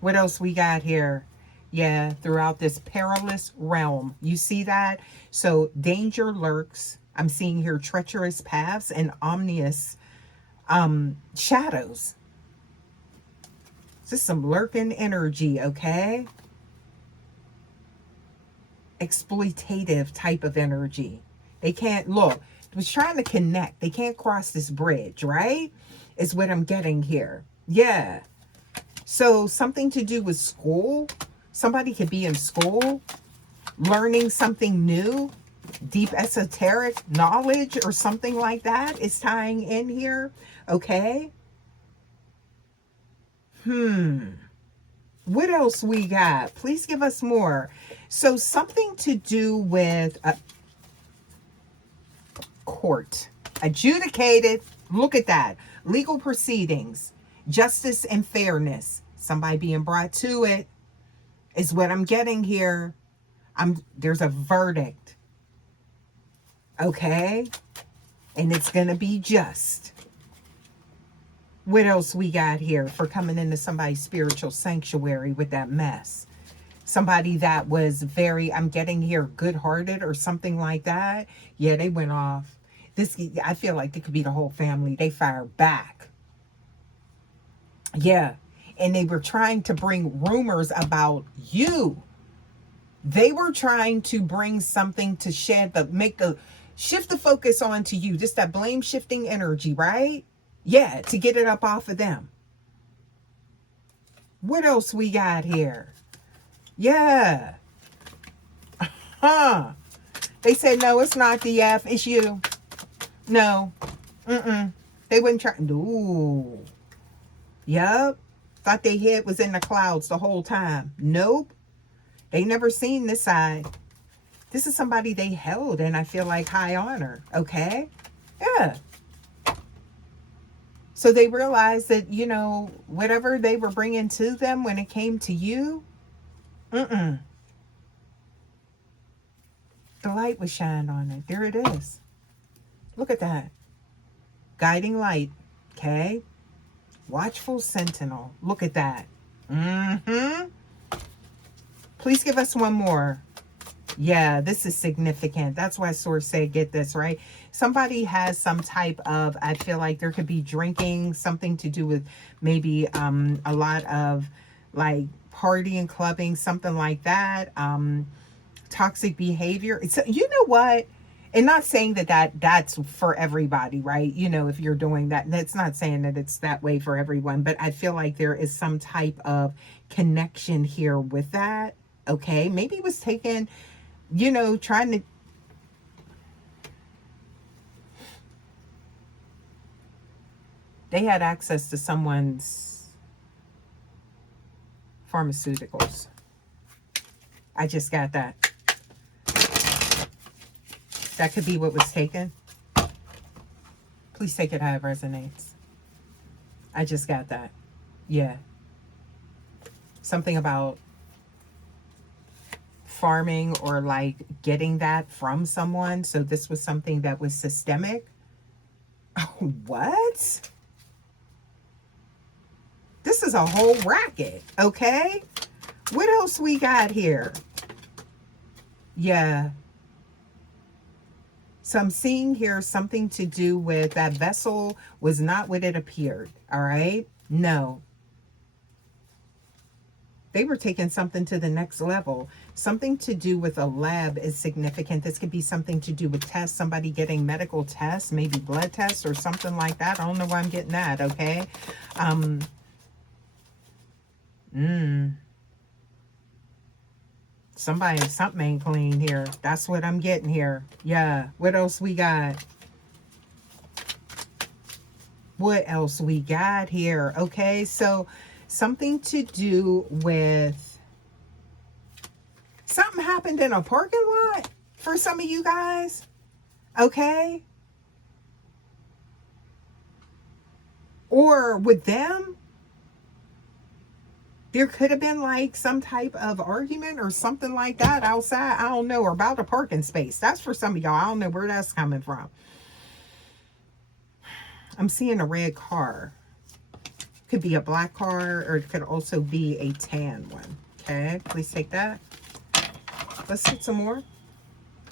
What else we got here? Yeah, throughout this perilous realm. You see that? So danger lurks. I'm seeing here treacherous paths and ominous shadows. Just some lurking energy, okay? Exploitative type of energy. They can't, look, it was trying to connect. They can't cross this bridge, right? Is what I'm getting here. Yeah. So something to do with school. Somebody could be in school, learning something new, deep esoteric knowledge or something like that is tying in here. Okay. What else we got? Please give us more. So something to do with a court. Adjudicated. Look at that. Legal proceedings. Justice and fairness. Somebody being brought to it is what I'm getting here. There's a verdict. Okay? And it's going to be just. What else we got here for coming into somebody's spiritual sanctuary with that mess? Somebody that was very, I'm getting here, good-hearted or something like that. Yeah, they went off. I feel like it could be the whole family. They fired back. Yeah. And they were trying to bring rumors about you. They were trying to bring something to shift the focus onto you. Just that blame shifting energy, right? Yeah, to get it up off of them. What else we got here? Yeah. Huh. They said, no, it's not DF, it's you. No. They wouldn't try. Ooh. Yep. Thought they head was in the clouds the whole time. Nope. They never seen this side. This is somebody they held in, I feel like, high honor. Okay? Yeah. So they realized that, whatever they were bringing to them when it came to you, the light was shined on it. There it is. Look at that. Guiding light. Okay? Watchful sentinel. Look at that. Please give us one more. Yeah, this is significant. That's why Source said, get this, right? Somebody has some type of, I feel like there could be drinking, something to do with maybe a lot of like partying, clubbing, something like that. Toxic behavior. It's, you know what? And not saying that's for everybody, right? If you're doing that, that's not saying that it's that way for everyone, but I feel like there is some type of connection here with that. Okay, maybe it was taken, trying to, they had access to someone's pharmaceuticals. I just got that. That could be what was taken. Please take it how it resonates. I just got that. Yeah. Something about farming or like getting that from someone. So this was something that was systemic. Oh, what? This is a whole racket. Okay. What else we got here? Yeah. So I'm seeing here something to do with that vessel was not what it appeared. All right. No. They were taking something to the next level. Something to do with a lab is significant. This could be something to do with tests, somebody getting medical tests, maybe blood tests or something like that. I don't know why I'm getting that, okay? Something ain't clean here. That's what I'm getting here. Yeah. What else we got? What else we got here? Okay, so something to do with something happened in a parking lot for some of you guys. Okay. Or with them. There could have been like some type of argument or something like that outside. I don't know. Or about a parking space. That's for some of y'all. I don't know where that's coming from. I'm seeing a red car. Could be a black car, or it could also be a tan one. Okay, please take that. Let's get some more.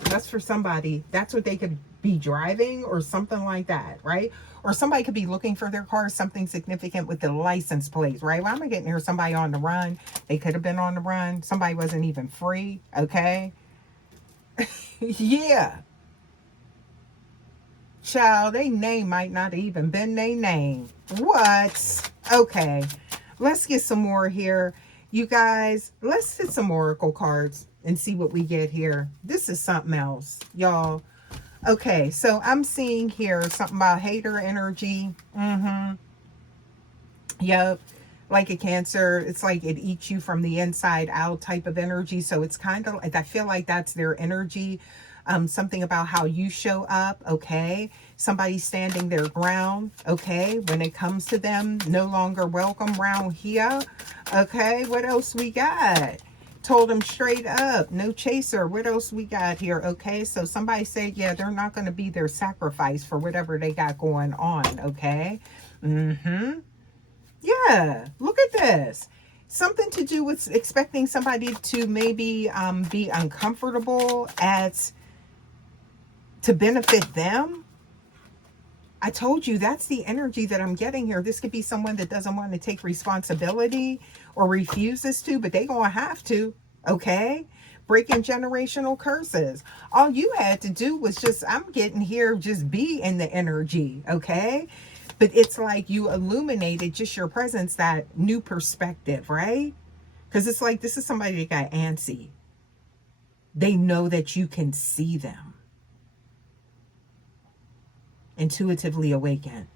That's for somebody. That's what they could be driving or something like that, right? Or somebody could be looking for their car, something significant with the license plates, right? Why am I getting here? Somebody on the run. They could have been on the run. Somebody wasn't even free, okay? Yeah. Child, they name might not even been their name. What? Okay. Let's get some more here. You guys, let's hit some oracle cards and see what we get here. This is something else, y'all. Okay, so I'm seeing here something about hater energy. Yep. Like a Cancer, it's like it eats you from the inside out type of energy. So it's kind of, I feel like that's their energy. Something about how you show up, okay? Somebody standing their ground, okay? When it comes to them, no longer welcome round here, okay? What else we got? Told them straight up, no chaser. What else we got here, okay? So somebody said, yeah, they're not going to be their sacrifice for whatever they got going on, okay? Yeah, look at this. Something to do with expecting somebody to maybe be uncomfortable to benefit them. I told you that's the energy that I'm getting here. This could be someone that doesn't want to take responsibility or refuses to, but they gonna have to, okay? Breaking generational curses. All you had to do was just, I'm getting here, just be in the energy, okay? But it's like you illuminated just your presence, that new perspective, right? Because it's like, this is somebody that got antsy. They know that you can see them. Intuitively awaken.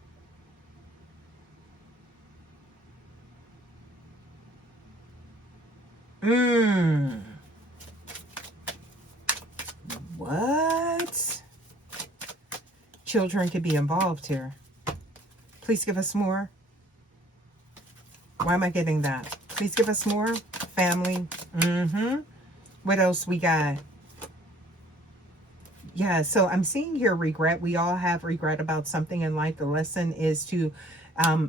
What? Children could be involved here. Please give us more. Why am I getting that? Please give us more. Family. What else we got? Yeah, so I'm seeing here regret. We all have regret about something in life. The lesson is to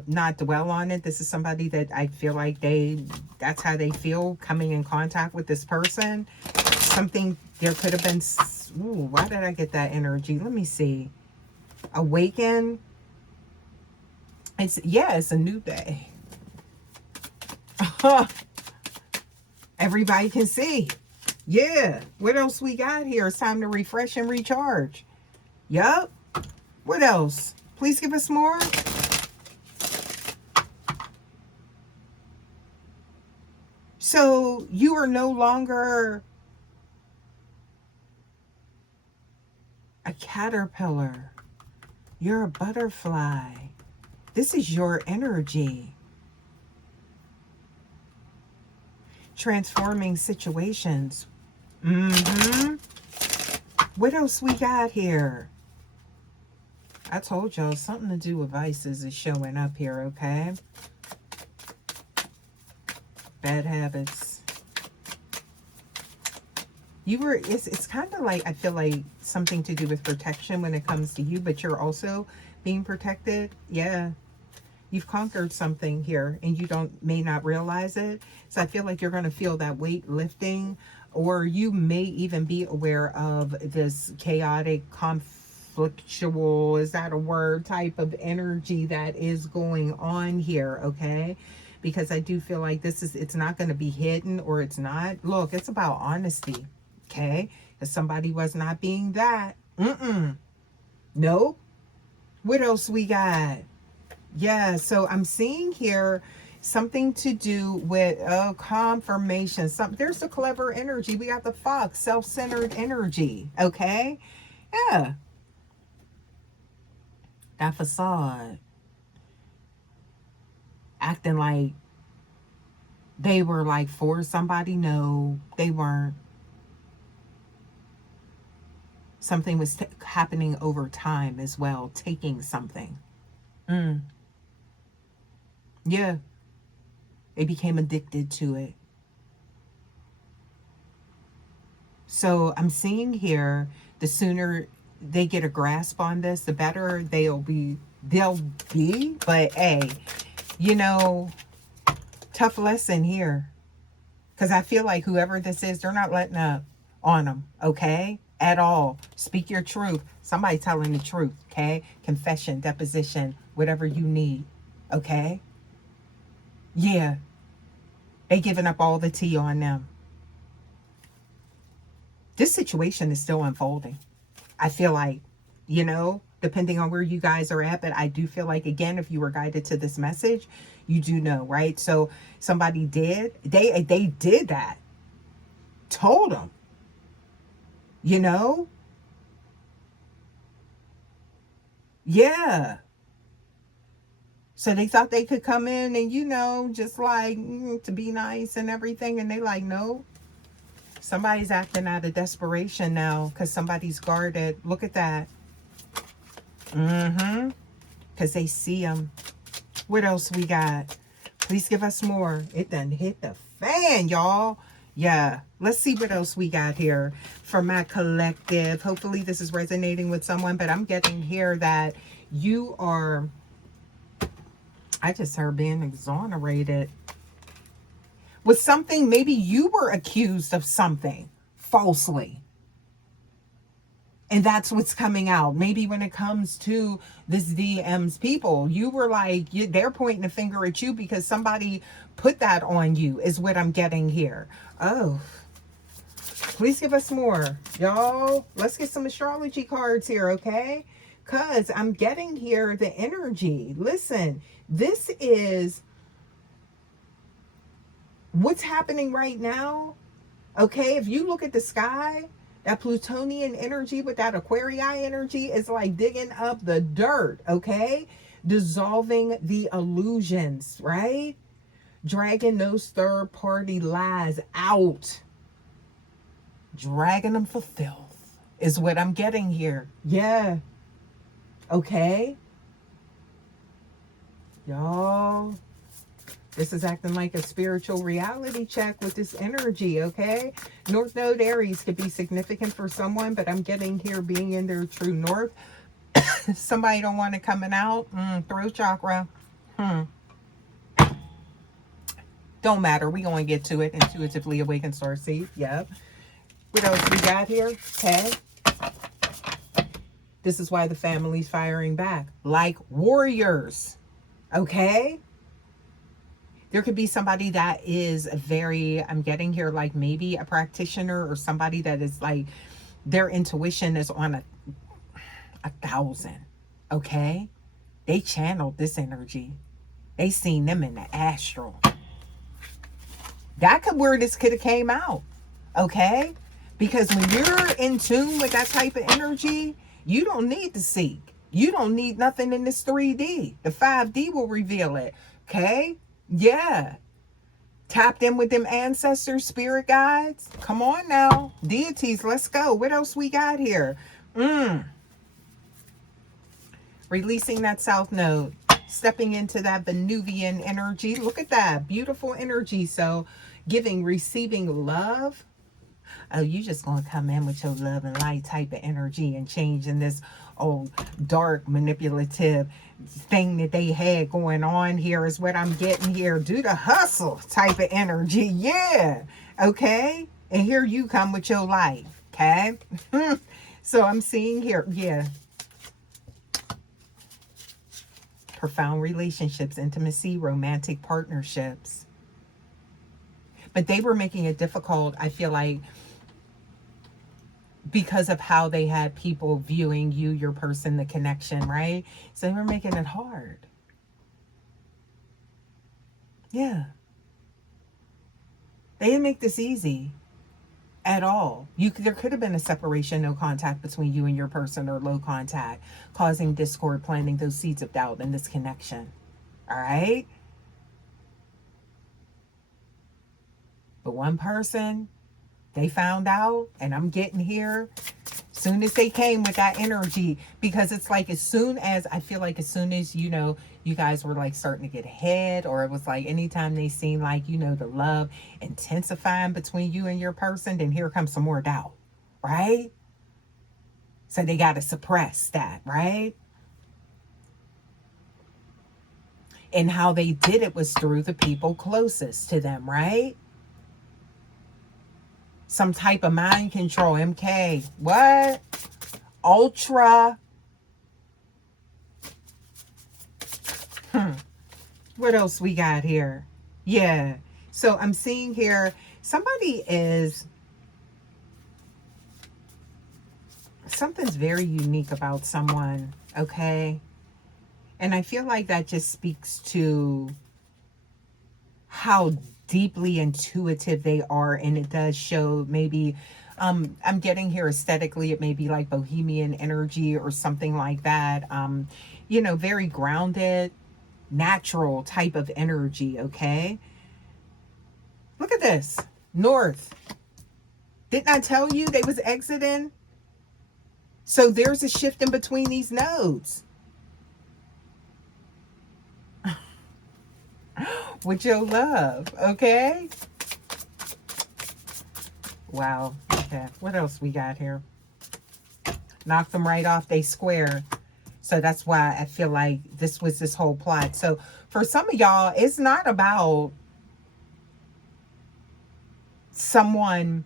not dwell on it. This is somebody that I feel like that's how they feel coming in contact with this person. Something, there could have been, ooh, why did I get that energy? Let me see. Awaken. It's a new day. Everybody can see. Yeah. What else we got here? It's time to refresh and recharge. Yup. What else? Please give us more. So you are no longer a caterpillar. You're a butterfly. This is your energy. Transforming situations. What else we got here? I told y'all something to do with vices is showing up here, okay? Bad habits. It's kind of like, I feel like something to do with protection when it comes to you, but you're also being protected. Yeah. You've conquered something here and you may not realize it. So I feel like you're going to feel that weight lifting, or you may even be aware of this chaotic, conflictual, is that a word, type of energy that is going on here, okay? because I do feel like it's not going to be hidden, or it's not. Look, it's about honesty. Okay. If somebody was not being that. Nope. What else we got? Yeah, so I'm seeing here something to do with confirmation. There's the clever energy. We got the fox, self-centered energy. Okay. Yeah. That facade. Acting like they were like for somebody. No, they weren't. Something was happening over time as well, taking something. Yeah, they became addicted to it. So I'm seeing here, the sooner they get a grasp on this, the better they'll be. But hey, you know, tough lesson here. Because I feel like whoever this is, they're not letting up on them, okay? At all. Speak your truth. Somebody telling the truth, okay? Confession, deposition, whatever you need, okay? Yeah. They giving up all the tea on them. This situation is still unfolding. I feel like, you know, depending on where you guys are at, but I do feel like, again, if you were guided to this message, you do know, right? So somebody they did that. Told them, you know? Yeah. So they thought they could come in and, you know, just like to be nice and everything. And they like, no, somebody's acting out of desperation now because somebody's guarded. Look at that. Because they see them. What else we got? Please give us more. It done hit the fan, y'all. Yeah. Let's see what else we got here for my collective. Hopefully this is resonating with someone, but I'm getting here that you are, I just heard being exonerated with something. Maybe you were accused of something falsely. And that's what's coming out. Maybe when it comes to this DM's people, you were like, they're pointing a finger at you because somebody put that on you, is what I'm getting here. Oh, please give us more. Y'all, let's get some astrology cards here, okay? Because I'm getting here the energy. Listen, this is what's happening right now. Okay, if you look at the sky, that Plutonian energy with that Aquarii energy is like digging up the dirt, okay? Dissolving the illusions, right? Dragging those third-party lies out. Dragging them for filth is what I'm getting here. Yeah. Okay. Y'all, this is acting like a spiritual reality check with this energy, okay? North Node Aries could be significant for someone, but I'm getting here being in their true north. Somebody don't want it coming out. Throat chakra. Don't matter. We're going to get to it. Intuitively awakened starseed. Yep. What else we got here? Okay. This is why the family's firing back. Like warriors. Okay? There could be somebody that is very, I'm getting here, like maybe a practitioner or somebody that is like, their intuition is on a 1,000. Okay? They channeled this energy. They seen them in the astral. That could where this could have came out. Okay? Because when you're in tune with that type of energy, you don't need to seek. You don't need nothing in this 3D. The 5D will reveal it. Okay? Yeah. Tapped in with them ancestors, spirit guides. Come on now. Deities, let's go. What else we got here? Releasing that South Node. Stepping into that Venusian energy. Look at that. Beautiful energy. So giving, receiving love. Oh, you just going to come in with your love and light type of energy and changing this old dark manipulative thing that they had going on here is what I'm getting here. Do the hustle type of energy. Yeah. Okay. And here you come with your light. Okay. So I'm seeing here. Yeah. profound relationships, intimacy, romantic partnerships. But they were making it difficult, I feel like, because of how they had people viewing you, your person, the connection, right? So they were making it hard. Yeah. They didn't make this easy at all. There could have been a separation, no contact between you and your person, or low contact, causing discord, planting those seeds of doubt and disconnection. All right? But one person, they found out, and I'm getting here soon as they came with that energy, because it's like, as soon as, I feel like as soon as, you guys were like starting to get ahead, or it was like anytime they seen like, the love intensifying between you and your person, then here comes some more doubt, right? So they got to suppress that, right? And how they did it was through the people closest to them, right? Some type of mind control. MK. What? Ultra. What else we got here? Yeah. So I'm seeing here, something's very unique about someone, okay? And I feel like that just speaks to how deeply intuitive they are, and it does show maybe, I'm getting here aesthetically, it may be like bohemian energy or something like that. Very grounded, natural type of energy, okay? Look at this. North. Didn't I tell you they was exiting? So there's a shift in between these nodes. With your love, okay? Wow. Okay. What else we got here? Knock them right off. They square. So that's why I feel like this was this whole plot. So for some of y'all, it's not about someone.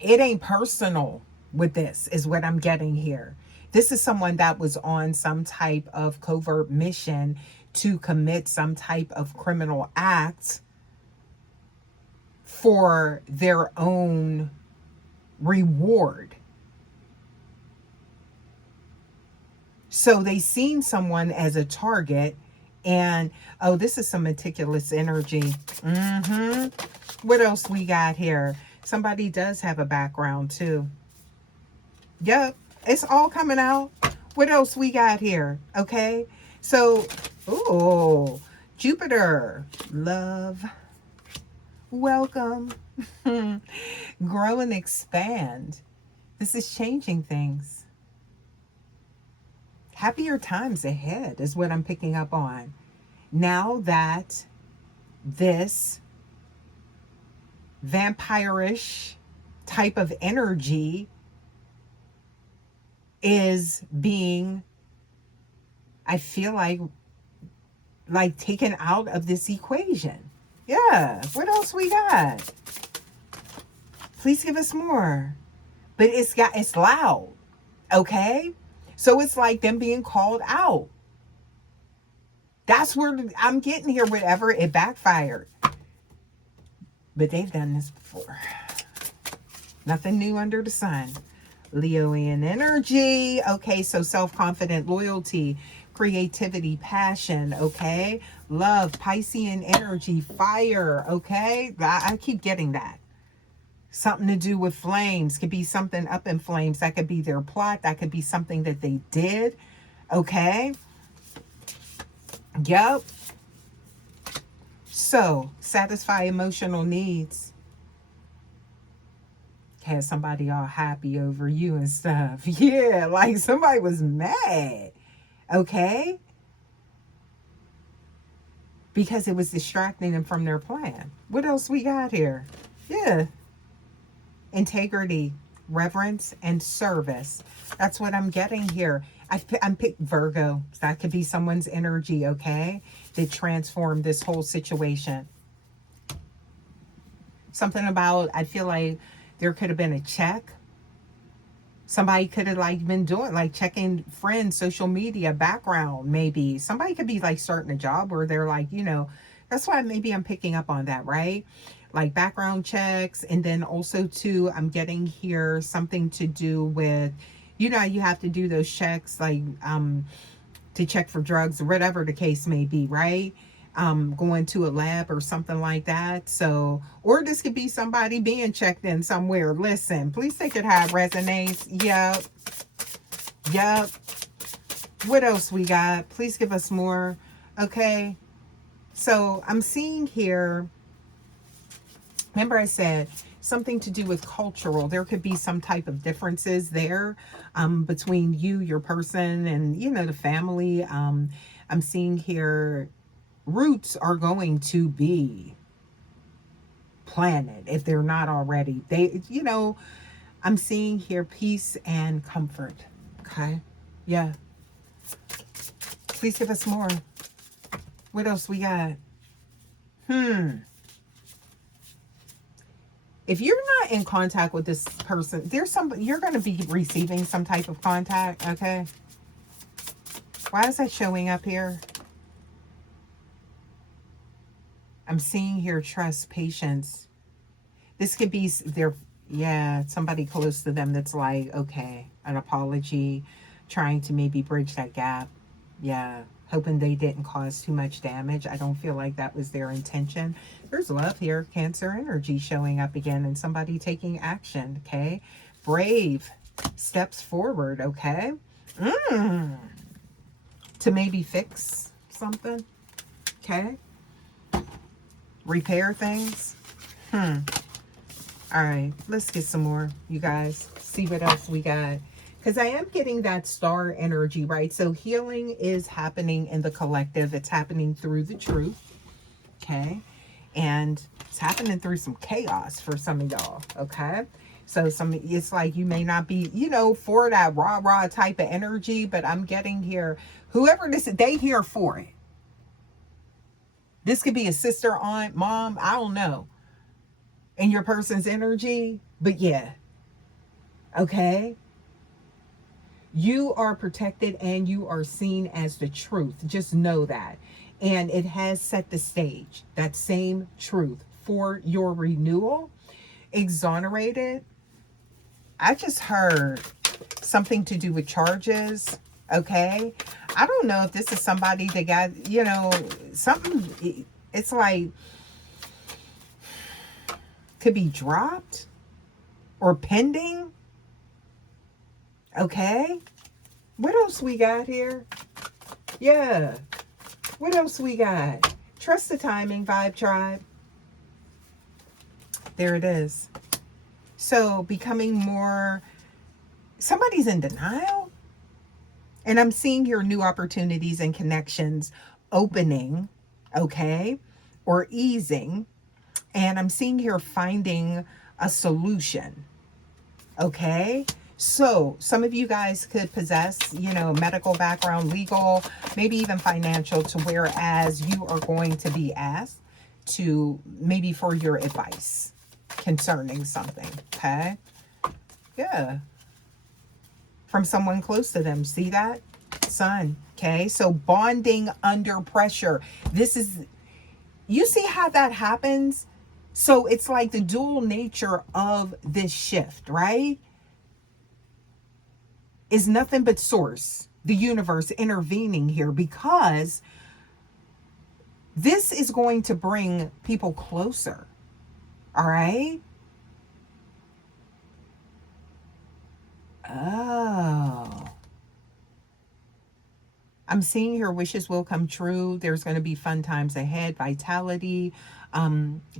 It ain't personal with this, is what I'm getting here. This is someone that was on some type of covert mission to commit some type of criminal act for their own reward. So they seen someone as a target, and oh, this is some meticulous energy. What else we got here? Somebody does have a background too. Yep, it's all coming out. What else we got here? Okay, so, ooh, Jupiter, love, welcome, grow and expand. This is changing things. Happier times ahead is what I'm picking up on. Now that this vampirish type of energy is being, I feel like taken out of this equation. Yeah. What else we got? Please give us more. But it's loud. Okay? So it's like them being called out. That's where I'm getting here, whatever, it backfired. But they've done this before. Nothing new under the sun. Leoian energy. Okay, so self-confident, loyalty, creativity, passion. Okay, love, Piscean energy, fire. Okay, I keep getting that. Something to do with flames. Could be something up in flames. That could be their plot. That could be something that they did. Okay. Yep. So, satisfy emotional needs. Had somebody all happy over you and stuff. Yeah, like somebody was mad. Okay? Because it was distracting them from their plan. What else we got here? Yeah. Integrity, reverence, and service. That's what I'm getting here. I'm picked Virgo. That could be someone's energy, okay? That transformed this whole situation. Something about, I feel like there could have been a check Somebody could have like been doing like checking friends, social media, background, maybe. Somebody could be like starting a job where they're like, that's why maybe I'm picking up on that, right? Like background checks. And then also too, I'm getting here something to do with, you have to do those checks like to check for drugs or whatever the case may be, right? Going to a lab or something like that. So, or this could be somebody being checked in somewhere. Listen, please take it how it resonates. Yep. Yep. What else we got? Please give us more. Okay. So I'm seeing here, remember I said something to do with cultural. There could be some type of differences there between you, your person, and, the family. I'm seeing here roots are going to be planted if they're not already. I'm seeing here peace and comfort. Okay. Yeah. Please give us more. What else we got? If you're not in contact with this person, you're going to be receiving some type of contact. Okay. Why is that showing up here? I'm seeing here trust, patience. This could be somebody close to them that's like, okay, an apology, trying to maybe bridge that gap. Yeah, hoping they didn't cause too much damage. I don't feel like that was their intention. There's love here, Cancer energy showing up again, and somebody taking action, okay? Brave steps forward, okay? To maybe fix something, okay? Repair things. All right, let's get some more, you guys. See what else we got. Because I am getting that star energy, right? So healing is happening in the collective. It's happening through the truth, okay? And it's happening through some chaos for some of y'all, okay? So it's like you may not be, for that rah-rah type of energy, but I'm getting here, whoever this is, they here for it. This could be a sister, aunt, mom, I don't know, in your person's energy, but yeah, okay? You are protected and you are seen as the truth. Just know that. And it has set the stage, that same truth, for your renewal. Exonerated. I just heard something to do with charges. Okay. I don't know if this is somebody that got, something. It's like, could be dropped or pending. Okay. What else we got here? Yeah. What else we got? Trust the timing, Vibe Tribe. There it is. So becoming more, somebody's in denial. And I'm seeing here new opportunities and connections opening, okay, or easing. And I'm seeing here finding a solution, okay? So some of you guys could possess, medical background, legal, maybe even financial, to whereas you are going to be asked to maybe for your advice concerning something, okay? Yeah. From someone close to them. See that? Sun, okay? So bonding under pressure. This is, you see how that happens? So it's like the dual nature of this shift, right? Is nothing but source, the universe intervening here, because this is going to bring people closer. All right. Oh. I'm seeing here wishes will come true. There's going to be fun times ahead, vitality,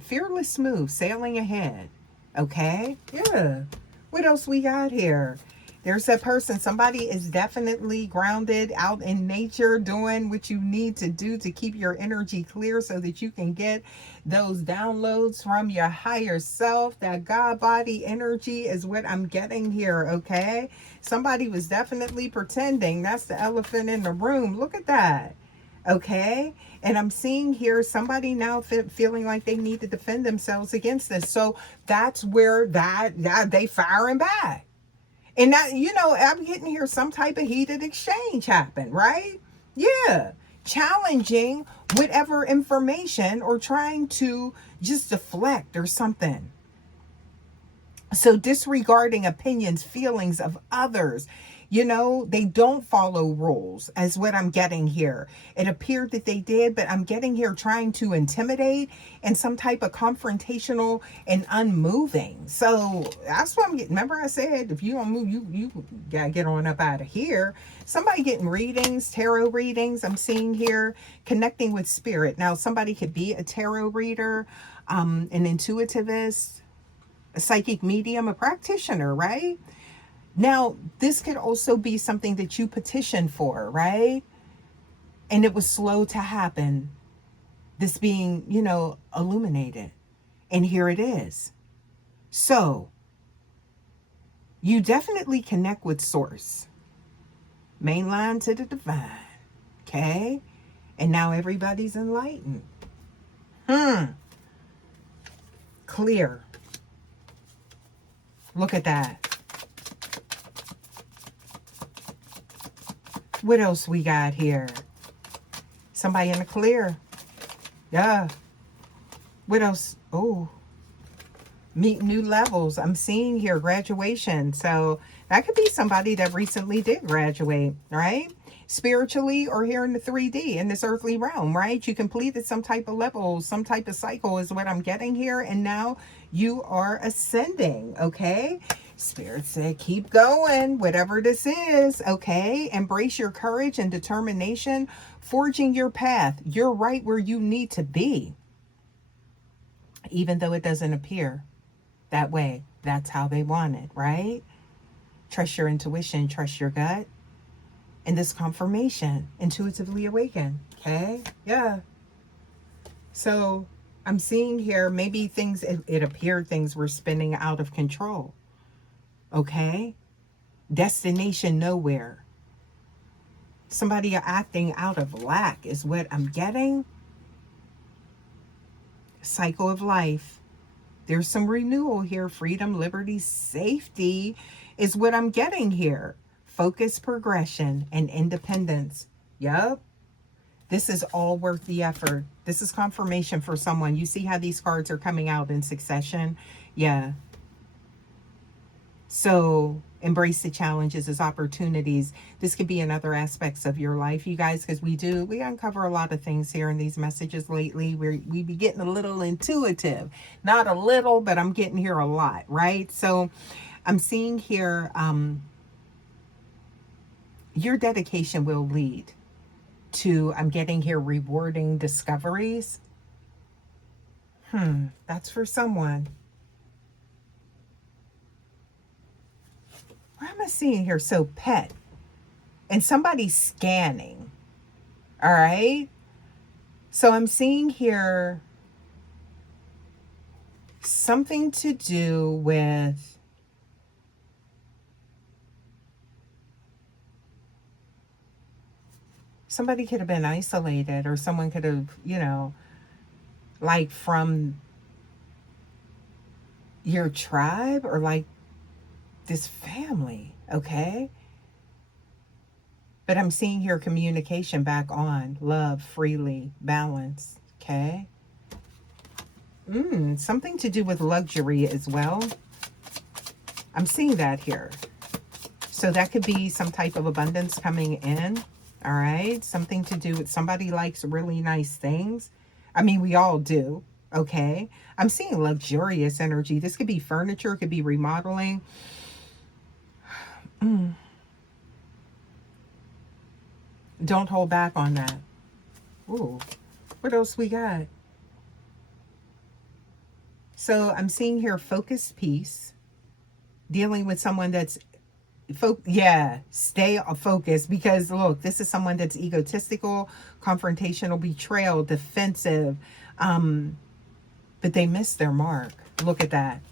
fearless, smooth, sailing ahead. Okay. Yeah. What else we got here? There's that person. Somebody is definitely grounded out in nature, doing what you need to do to keep your energy clear so that you can get those downloads from your higher self. That God body energy is what I'm getting here, okay? Somebody was definitely pretending. That's the elephant in the room. Look at that. Okay. And I'm seeing here somebody now feeling like they need to defend themselves against this. So that's where that they firing back. And now, I'm getting here some type of heated exchange happen, right? Yeah. Challenging whatever information or trying to just deflect or something. So disregarding opinions, feelings of others, they don't follow rules, as what I'm getting here. It appeared that they did, but I'm getting here trying to intimidate and some type of confrontational and unmoving. So that's what I'm getting. Remember I said, if you don't move, you gotta get on up out of here. Somebody getting readings, tarot readings, I'm seeing here, connecting with spirit. Now, somebody could be a tarot reader, an intuitivist, a psychic medium, a practitioner, right? Now, this could also be something that you petitioned for, right? And it was slow to happen. This being, illuminated. And here it is. So, you definitely connect with source. Main line to the divine. Okay? And now everybody's enlightened. Clear. Look at that. What else we got here? Somebody in the clear. Yeah. What else? Oh. Meet new levels. I'm seeing here graduation. So that could be somebody that recently did graduate, right? Spiritually or here in the 3D, in this earthly realm, right? You completed some type of level, some type of cycle is what I'm getting here. And now you are ascending, okay? Spirit said, keep going, whatever this is, okay? Embrace your courage and determination, forging your path. You're right where you need to be, even though it doesn't appear that way. That's how they want it, right? Trust your intuition, trust your gut. And this confirmation, intuitively awaken, okay? Yeah. So I'm seeing here, maybe it appeared things were spinning out of control, okay? Destination nowhere. Somebody acting out of lack is what I'm getting. Cycle of life. There's some renewal here. Freedom, liberty, safety is what I'm getting here. Focus, progression, and independence. Yep. This is all worth the effort. This is confirmation for someone. You see how these cards are coming out in succession? Yeah. So embrace the challenges as opportunities. This could be in other aspects of your life, you guys, because we uncover a lot of things here in these messages lately. We be getting a little intuitive. Not a little, but I'm getting here a lot, right? So I'm seeing here, your dedication will lead to, I'm getting here, rewarding discoveries. That's for someone. What am I seeing here? So pet. And somebody's scanning. All right. So I'm seeing here something to do with somebody could have been isolated, or someone could have, like from your tribe, or like this family, okay? But I'm seeing here communication back on, love, freely, balance, okay? Something to do with luxury as well. I'm seeing that here. So that could be some type of abundance coming in, all right? Something to do with somebody likes really nice things. I mean, we all do, okay? I'm seeing luxurious energy. This could be furniture, it could be remodeling. Don't hold back on that. Ooh, what else we got? So I'm seeing here focused peace, dealing with someone that's stay focused, because look, this is someone that's egotistical, confrontational, betrayal, defensive, but they missed their mark. Look at that.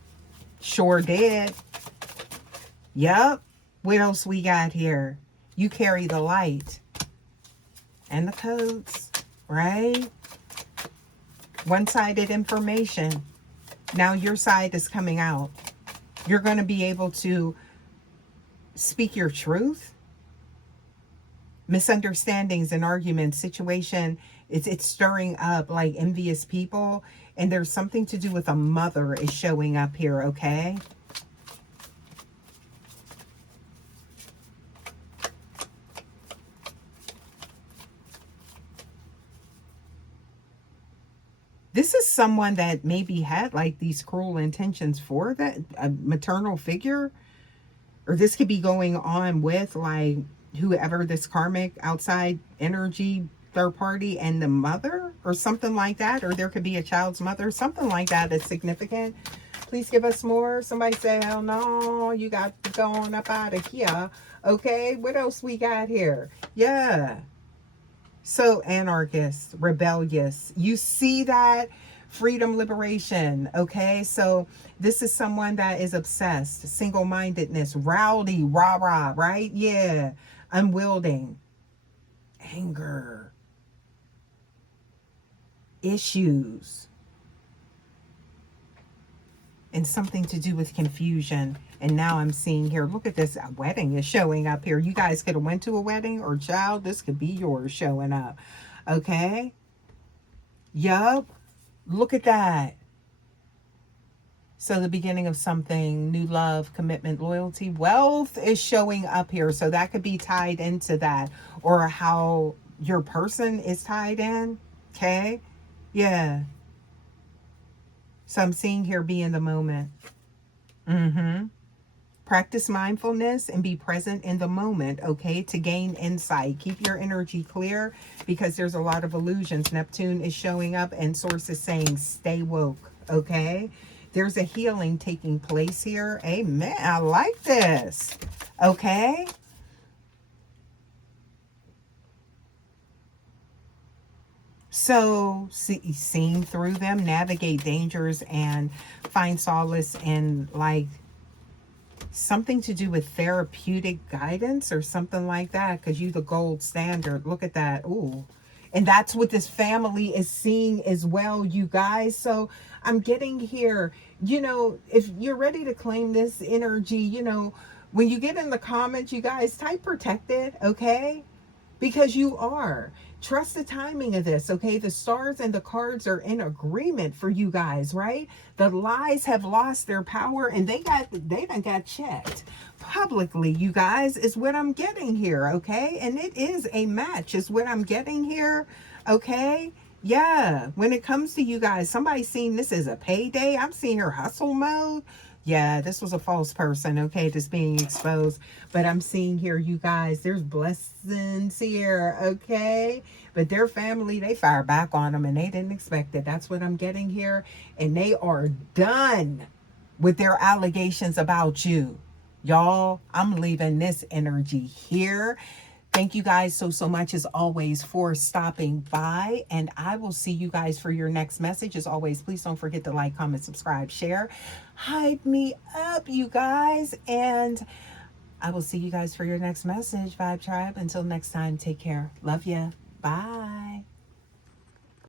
Sure did. Yep. What else we got here? You carry the light and the codes, right? One-sided information. Now your side is coming out. You're going to be able to speak your truth. Misunderstandings and arguments, situation, it's stirring up like envious people. And there's something to do with a mother is showing up here, okay? This is someone that maybe had like these cruel intentions for that a maternal figure, or this could be going on with like whoever this karmic outside energy third party and the mother or something like that, or there could be a child's mother, something like that that's significant. Please give us more. Somebody say, hell no, you got to go on up out of here. Okay, what else we got here? Yeah. So anarchist, rebellious. You see that? Freedom, liberation. Okay, so this is someone that is obsessed, single-mindedness, rowdy, rah-rah, right? Yeah. Unwielding, anger, issues, and something to do with confusion. And now I'm seeing here, look at this, a wedding is showing up here. You guys could have went to a wedding, or child, this could be yours showing up. Okay. Yup. Look at that. So the beginning of something, new love, commitment, loyalty, wealth is showing up here. So that could be tied into that, or how your person is tied in. Okay. Yeah. So I'm seeing here, be in the moment. Practice mindfulness and be present in the moment, okay, to gain insight. Keep your energy clear because there's a lot of illusions. Neptune is showing up and Source is saying stay woke, okay? There's a healing taking place here. Amen. I like this, okay? So, seeing through them, navigate dangers, and find solace in like something to do with therapeutic guidance or something like that, because you the gold standard. Look at that. Ooh. And that's what this family is seeing as well, you guys. So I'm getting here, if you're ready to claim this energy, when you get in the comments, you guys type protected, okay? Because you are. Trust the timing of this, okay? The stars and the cards are in agreement for you guys, right? The lies have lost their power and they done got checked publicly, you guys, is what I'm getting here, okay? And it is a match is what I'm getting here, okay? Yeah, when it comes to you guys, somebody seeing this as a payday. I'm seeing her hustle mode. Yeah, this was a false person, okay, just being exposed. But I'm seeing here, you guys, there's blessings here, okay? But their family, they fire back on them and they didn't expect it. That's what I'm getting here. And they are done with their allegations about you. Y'all, I'm leaving this energy here. Thank you guys so much as always for stopping by, and I will see you guys for your next message. As always, please don't forget to like, comment, subscribe, share. Hype me up, you guys, and I will see you guys for your next message, Vibe Tribe. Until next time, take care. Love ya. Bye.